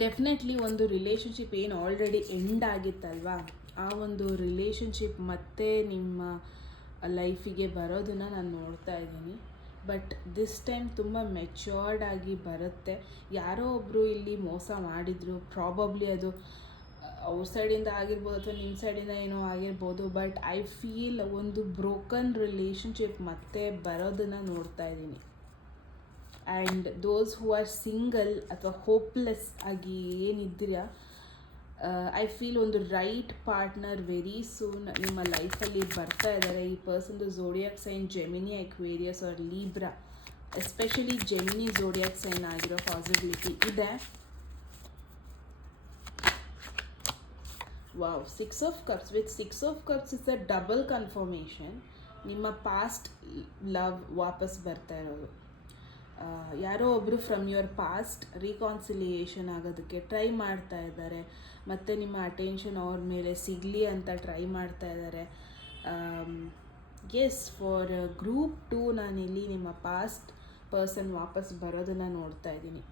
ಡೆಫಿನೆಟ್ಲಿ ಒಂದು ರಿಲೇಷನ್ಶಿಪ್ ಏನು ಆಲ್ರೆಡಿ ಎಂಡ್ ಆಗಿತ್ತಲ್ವಾ, ಆ ಒಂದು ರಿಲೇಷನ್ಶಿಪ್ ಮತ್ತೆ ನಿಮ್ಮ ಲೈಫಿಗೆ ಬರೋದನ್ನು ನಾನು ನೋಡ್ತಾ ಇದ್ದೀನಿ. ಬಟ್ ದಿಸ್ ಟೈಮ್ ತುಂಬ ಮೆಚ್ಯೂರ್ಡ್ ಆಗಿ ಬರುತ್ತೆ. ಯಾರೋ ಒಬ್ಬರು ಇಲ್ಲಿ ಮೋಸ ಮಾಡಿದರು, ಪ್ರಾಬಬ್ಲಿ ಅದು ಅವ್ರ ಸೈಡಿಂದ ಆಗಿರ್ಬೋದು ಅಥವಾ ನಿಮ್ಮ ಸೈಡಿಂದ ಏನೋ ಆಗಿರ್ಬೋದು. ಬಟ್ ಐ ಫೀಲ್ ಒಂದು ಬ್ರೋಕನ್ ರಿಲೇಷನ್ಶಿಪ್ ಮತ್ತೆ ಬರೋದನ್ನು ನೋಡ್ತಾ ಇದ್ದೀನಿ. And those who are single ಅಥವಾ ಹೋಪ್ಲೆಸ್ ಆಗಿ ಏನಿದ್ದೀರಾ, ಐ ಫೀಲ್ ಒಂದು ರೈಟ್ ಪಾರ್ಟ್ನರ್ ವೆರಿ ಸೂನ್ ನಿಮ್ಮ ಲೈಫಲ್ಲಿ ಬರ್ತಾ ಇದ್ದಾರೆ. ಈ ಪರ್ಸನ್ದು zodiac sign Gemini, Aquarius or Libra, especially Gemini zodiac sign ಆಗಿರೋ ಪಾಸಿಬಿಲಿಟಿ ಇದೆ. Wow, 6 of cups. With 6 of cups is a double confirmation. ನಿಮ್ಮ ಪಾಸ್ಟ್ ಲವ್ ವಾಪಸ್ ಬರ್ತಾ ಇರೋದು. ಯಾರೋ ಒಬ್ಬರು ಫ್ರಮ್ ಯುವರ್ ಪಾಸ್ಟ್ ರಿಕಾನ್ಸಿಲಿಯೇಷನ್ ಆಗೋದಕ್ಕೆ ಟ್ರೈ ಮಾಡ್ತಾ ಇದ್ದಾರೆ. ಮತ್ತು ನಿಮ್ಮ ಅಟೆನ್ಷನ್ ಅವ್ರ ಮೇಲೆ ಸಿಗಲಿ ಅಂತ ಟ್ರೈ ಮಾಡ್ತಾ ಇದ್ದಾರೆ. ಎಸ್, ಫಾರ್ ಗ್ರೂಪ್ 2 ನಾನಿಲ್ಲಿ ನಿಮ್ಮ ಪಾಸ್ಟ್ ಪರ್ಸನ್ ವಾಪಸ್ ಬರೋದನ್ನು ನೋಡ್ತಾ ಇದ್ದೀನಿ.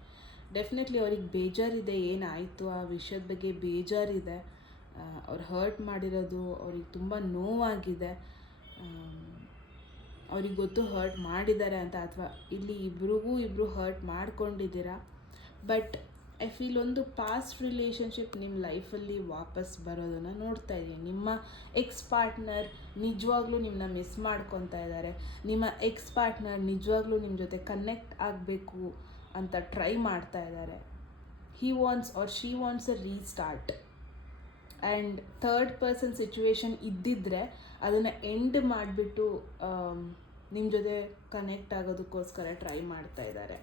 ಡೆಫಿನೆಟ್ಲಿ ಅವ್ರಿಗೆ ಬೇಜಾರಿದೆ, ಏನಾಯಿತು ಆ ವಿಷಯದ ಬಗ್ಗೆ ಬೇಜಾರಿದೆ. ಅವ್ರು ಹರ್ಟ್ ಮಾಡಿರೋದು ಅವ್ರಿಗೆ ತುಂಬ ನೋವಾಗಿದೆ. ಅವ್ರಿಗೆ ಗೊತ್ತು ಹರ್ಟ್ ಮಾಡಿದ್ದಾರೆ ಅಂತ, ಅಥವಾ ಇಲ್ಲಿ ಇಬ್ಬರು ಹರ್ಟ್ ಮಾಡ್ಕೊಂಡಿದ್ದೀರಾ. ಬಟ್ ಐ ಫೀಲ್ ಒಂದು ಪಾಸ್ಟ್ ರಿಲೇಷನ್ಶಿಪ್ ನಿಮ್ಮ ಲೈಫಲ್ಲಿ ವಾಪಸ್ ಬರೋದನ್ನು ನೋಡ್ತಾ ಇದ್ದೀನಿ. ನಿಮ್ಮ ಎಕ್ಸ್ ಪಾರ್ಟ್ನರ್ ನಿಜವಾಗ್ಲೂ ನಿಮ್ಮನ್ನ ಮಿಸ್ ಮಾಡ್ಕೊತಾ ಇದ್ದಾರೆ. ನಿಮ್ಮ ಎಕ್ಸ್ ಪಾರ್ಟ್ನರ್ ನಿಜವಾಗ್ಲೂ ನಿಮ್ಮ ಜೊತೆ ಕನೆಕ್ಟ್ ಆಗಬೇಕು ಅಂತ ಟ್ರೈ ಮಾಡ್ತಾ ಇದ್ದಾರೆ. He wants or she wants a restart. And third person situation ಇದ್ದಿದ್ದರೆ ಅದನ್ನು ಎಂಡ್ ಮಾಡಿಬಿಟ್ಟು ನಿಮ್ಮ ಜೊತೆ ಕನೆಕ್ಟ್ ಆಗೋದಕ್ಕೋಸ್ಕರ ಟ್ರೈ ಮಾಡ್ತಾ ಇದ್ದಾರೆ.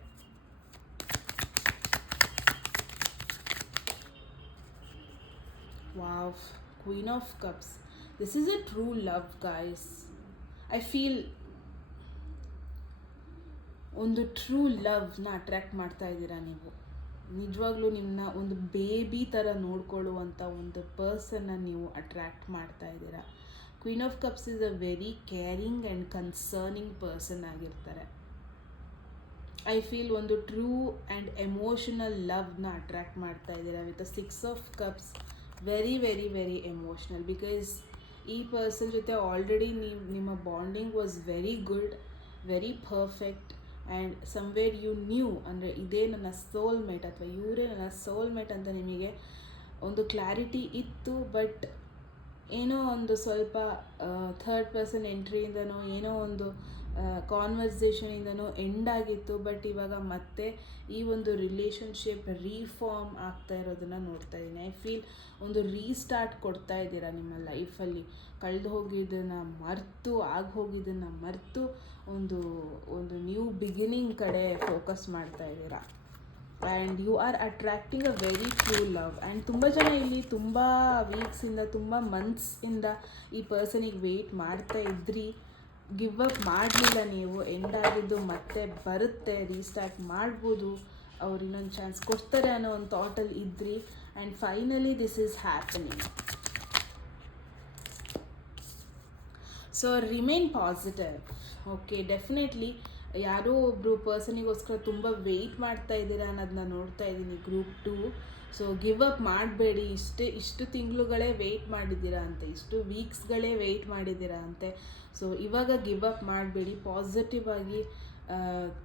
Wow, queen of cups. This is a true love guys. I feel ಒಂದು ಟ್ರೂ ಲವ್ನ ಅಟ್ರ್ಯಾಕ್ಟ್ ಮಾಡ್ತಾ ಇದ್ದೀರಾ ನೀವು. ನಿಜವಾಗ್ಲೂ ನಿಮ್ಮನ್ನ ಒಂದು ಬೇಬಿ ಥರ ನೋಡ್ಕೊಳ್ಳುವಂಥ ಒಂದು ಪರ್ಸನ್ನ ನೀವು ಅಟ್ರ್ಯಾಕ್ಟ್ ಮಾಡ್ತಾ ಇದ್ದೀರಾ. Queen of cups is a very caring and concerning person ಆಗಿರ್ತಾರೆ. ಐ ಫೀಲ್ ಒಂದು ಟ್ರೂ ಆ್ಯಂಡ್ ಎಮೋಷನಲ್ ಲವ್ನ ಅಟ್ರ್ಯಾಕ್ಟ್ ಮಾಡ್ತಾ ಇದ್ದೀರಾ. With 6 of cups, very very very emotional. Because ಈ ಪರ್ಸನ್ ಜೊತೆ ಆಲ್ರೆಡಿ ನಿಮ್ಮ bonding was very good, very perfect. And somewhere you knew, ಅಂದರೆ ಇದೇ ನನ್ನ ಸೋಲ್ಮೇಟ್ ಅಥವಾ ಇವರೇ ನನ್ನ ಸೋಲ್ಮೇಟ್ ಅಂತ ನಿಮಗೆ ಒಂದು ಕ್ಲಾರಿಟಿ ಇತ್ತು. ಬಟ್ ಏನೋ ಒಂದು ಸ್ವಲ್ಪ ಥರ್ಡ್ ಪರ್ಸನ್ ಎಂಟ್ರಿಯಿಂದನೋ ಏನೋ ಒಂದು ಕಾನ್ವರ್ಸೇಷನಿಂದನೋ ಎಂಡ್ ಆಗಿತ್ತು. ಬಟ್ ಇವಾಗ ಮತ್ತೆ ಈ ಒಂದು ರಿಲೇಷನ್ಶಿಪ್ ರೀಫಾರ್ಮ್ ಆಗ್ತಾ ಇರೋದನ್ನು ನೋಡ್ತಾ ಇದ್ದೀನಿ. ಐ ಫೀಲ್ ಒಂದು ರೀಸ್ಟಾರ್ಟ್ ಕೊಡ್ತಾ ಇದ್ದೀರಾ ನಿಮ್ಮ ಲೈಫಲ್ಲಿ. ಕಳೆದು ಹೋಗಿದ್ದನ್ನು ಮರೆತು, ಹೋಗಿದ್ದನ್ನು ಮರೆತು ಒಂದು ನ್ಯೂ ಬಿಗಿನಿಂಗ್ ಕಡೆ ಫೋಕಸ್ ಮಾಡ್ತಾ ಇದ್ದೀರಾ. And you are attracting a very true love. And ತುಂಬ ಜನ ಇಲ್ಲಿ ತುಂಬ ವೀಕ್ಸಿಂದ, ತುಂಬ ಮಂತ್ಸಿಂದ ಈ ಪರ್ಸನಿಗೆ ವೆಯ್ಟ್ ಮಾಡ್ತಾ ಇದ್ರಿ. ಗಿವ್ ಅಪ್ ಮಾಡಲಿಲ್ಲ ನೀವು. ಎಂಡ್ ಆಗಿದ್ದು ಮತ್ತೆ ಬರುತ್ತೆ, ರೀಸ್ಟಾರ್ಟ್ ಮಾಡ್ಬೋದು, ಅವ್ರು ಇನ್ನೊಂದು ಚಾನ್ಸ್ ಕೊಡ್ತಾರೆ ಅನ್ನೋ ಒಂದು ಥಾಟಲ್ಲಿ ಇದ್ರಿ. And finally this is happening. So remain positive. Okay, definitely ಯಾರೋ ಒಬ್ಬರು ಪರ್ಸನಿಗೋಸ್ಕರ ತುಂಬ ವೆಯ್ಟ್ ಮಾಡ್ತಾ ಇದ್ದೀರಾ ಅನ್ನೋದನ್ನ ನೋಡ್ತಾ ಇದ್ದೀನಿ ಗ್ರೂಪ್ 2. ಸೊ ಗಿವ್ ಅಪ್ ಮಾಡಬೇಡಿ. ಇಷ್ಟು ತಿಂಗಳುಗಳೇ ವೆಯ್ಟ್ ಮಾಡಿದ್ದೀರಾ ಅಂತೆ, ಇಷ್ಟು ವೀಕ್ಸ್ಗಳೇ ವೆಯ್ಟ್ ಮಾಡಿದ್ದೀರಾ ಅಂತೆ. ಸೊ ಇವಾಗ ಗಿವ್ ಅಪ್ ಮಾಡಬೇಡಿ, ಪಾಸಿಟಿವ್ ಆಗಿ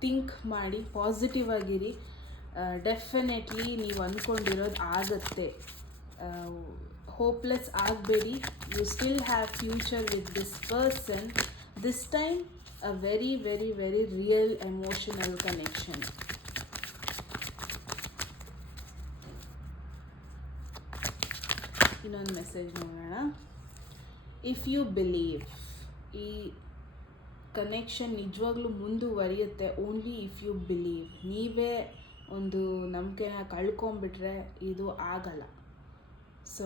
ಥಿಂಕ್ ಮಾಡಿ, ಪಾಸಿಟಿವ್ ಆಗಿರಿ. ಡೆಫಿನೆಟ್ಲಿ ನೀವು ಅಂದ್ಕೊಂಡಿರೋದು ಆಗುತ್ತೆ. ಹೋಪ್ಲೆಸ್ ಆಗಬೇಡಿ. You still have future with this person. This time a very very very real emotional connection. ಇನ್ನೊಂದು ಮೆಸೇಜ್ ನೋಡೋಣ. ಇಫ್ ಯು ಬಿಲೀವ್, ಈ ಕನೆಕ್ಷನ್ ನಿಜವಾಗ್ಲೂ ಮುಂದುವರಿಯುತ್ತೆ ಓನ್ಲಿ ಇಫ್ ಯು ಬಿಲೀವ್. ನೀವೇ ಒಂದು ನಂಬಿಕೆನ ಕಳ್ಕೊಂಬಿಟ್ರೆ ಇದು ಆಗಲ್ಲ. So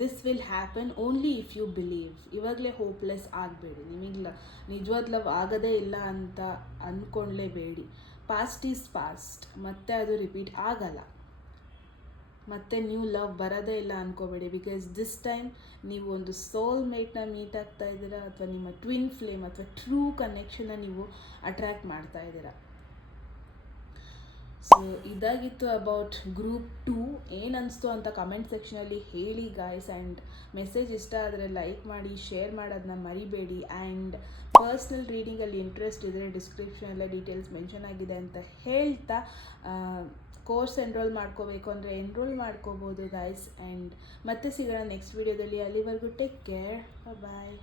this will happen only if you believe. ಇವಾಗಲೇ ಹೋಪ್ಲೆಸ್ ಆಗಬೇಡಿ. ನಿಮಗೆ ನಿಜವಾದ ಲವ್ ಆಗೋದೇ ಇಲ್ಲ ಅಂತ ಅಂದ್ಕೊಳ್ಳೇಬೇಡಿ. ಪಾಸ್ಟ್ ಈಸ್ ಪಾಸ್ಟ್, ಮತ್ತೆ ಅದು ರಿಪೀಟ್ ಆಗಲ್ಲ. ಮತ್ತು ನ್ಯೂ ಲವ್ ಬರೋದೇ ಇಲ್ಲ ಅಂದ್ಕೋಬೇಡಿ. ಬಿಕಾಸ್ ದಿಸ್ ಟೈಮ್ ನೀವು ಒಂದು ಸೋಲ್ಮೇಟ್ನ ಮೀಟ್ ಆಗ್ತಾ ಇದ್ದೀರಾ, ಅಥವಾ ನಿಮ್ಮ ಟ್ವಿನ್ ಫ್ಲೇಮ್ ಅಥವಾ ಟ್ರೂ ಕನೆಕ್ಷನ್ನ ನೀವು ಅಟ್ರ್ಯಾಕ್ಟ್ ಮಾಡ್ತಾ ಇದ್ದೀರಾ. ಸೊ ಇದಾಗಿತ್ತು ಅಬೌಟ್ ಗ್ರೂಪ್ 2. ಏನು ಅನಿಸ್ತು ಅಂತ ಕಮೆಂಟ್ ಸೆಕ್ಷನಲ್ಲಿ ಹೇಳಿ ಗಾಯ್ಸ್. ಆ್ಯಂಡ್ ಮೆಸೇಜ್ ಇಷ್ಟ ಆದರೆ ಲೈಕ್ ಮಾಡಿ, ಶೇರ್ ಮಾಡೋದನ್ನ ಮರಿಬೇಡಿ. ಆ್ಯಂಡ್ ಪರ್ಸ್ನಲ್ ರೀಡಿಂಗಲ್ಲಿ ಇಂಟ್ರೆಸ್ಟ್ ಇದ್ದರೆ ಡಿಸ್ಕ್ರಿಪ್ಷನಲ್ಲೇ ಡೀಟೇಲ್ಸ್ ಮೆನ್ಷನ್ ಆಗಿದೆ ಅಂತ ಹೇಳ್ತಾ, ಕೋರ್ಸ್ ಎನ್ರೋಲ್ ಮಾಡ್ಕೋಬೇಕು ಅಂದರೆ ಎನ್ರೋಲ್ ಮಾಡ್ಕೋಬೋದು ಗಾಯ್ಸ್. ಆ್ಯಂಡ್ ಮತ್ತೆ ಸಿಗೋಣ ನೆಕ್ಸ್ಟ್ ವೀಡಿಯೋದಲ್ಲಿ. ಅಲ್ಲಿವರೆಗೂ ಟೇಕ್ ಕೇರ್, ಬಾಯ್.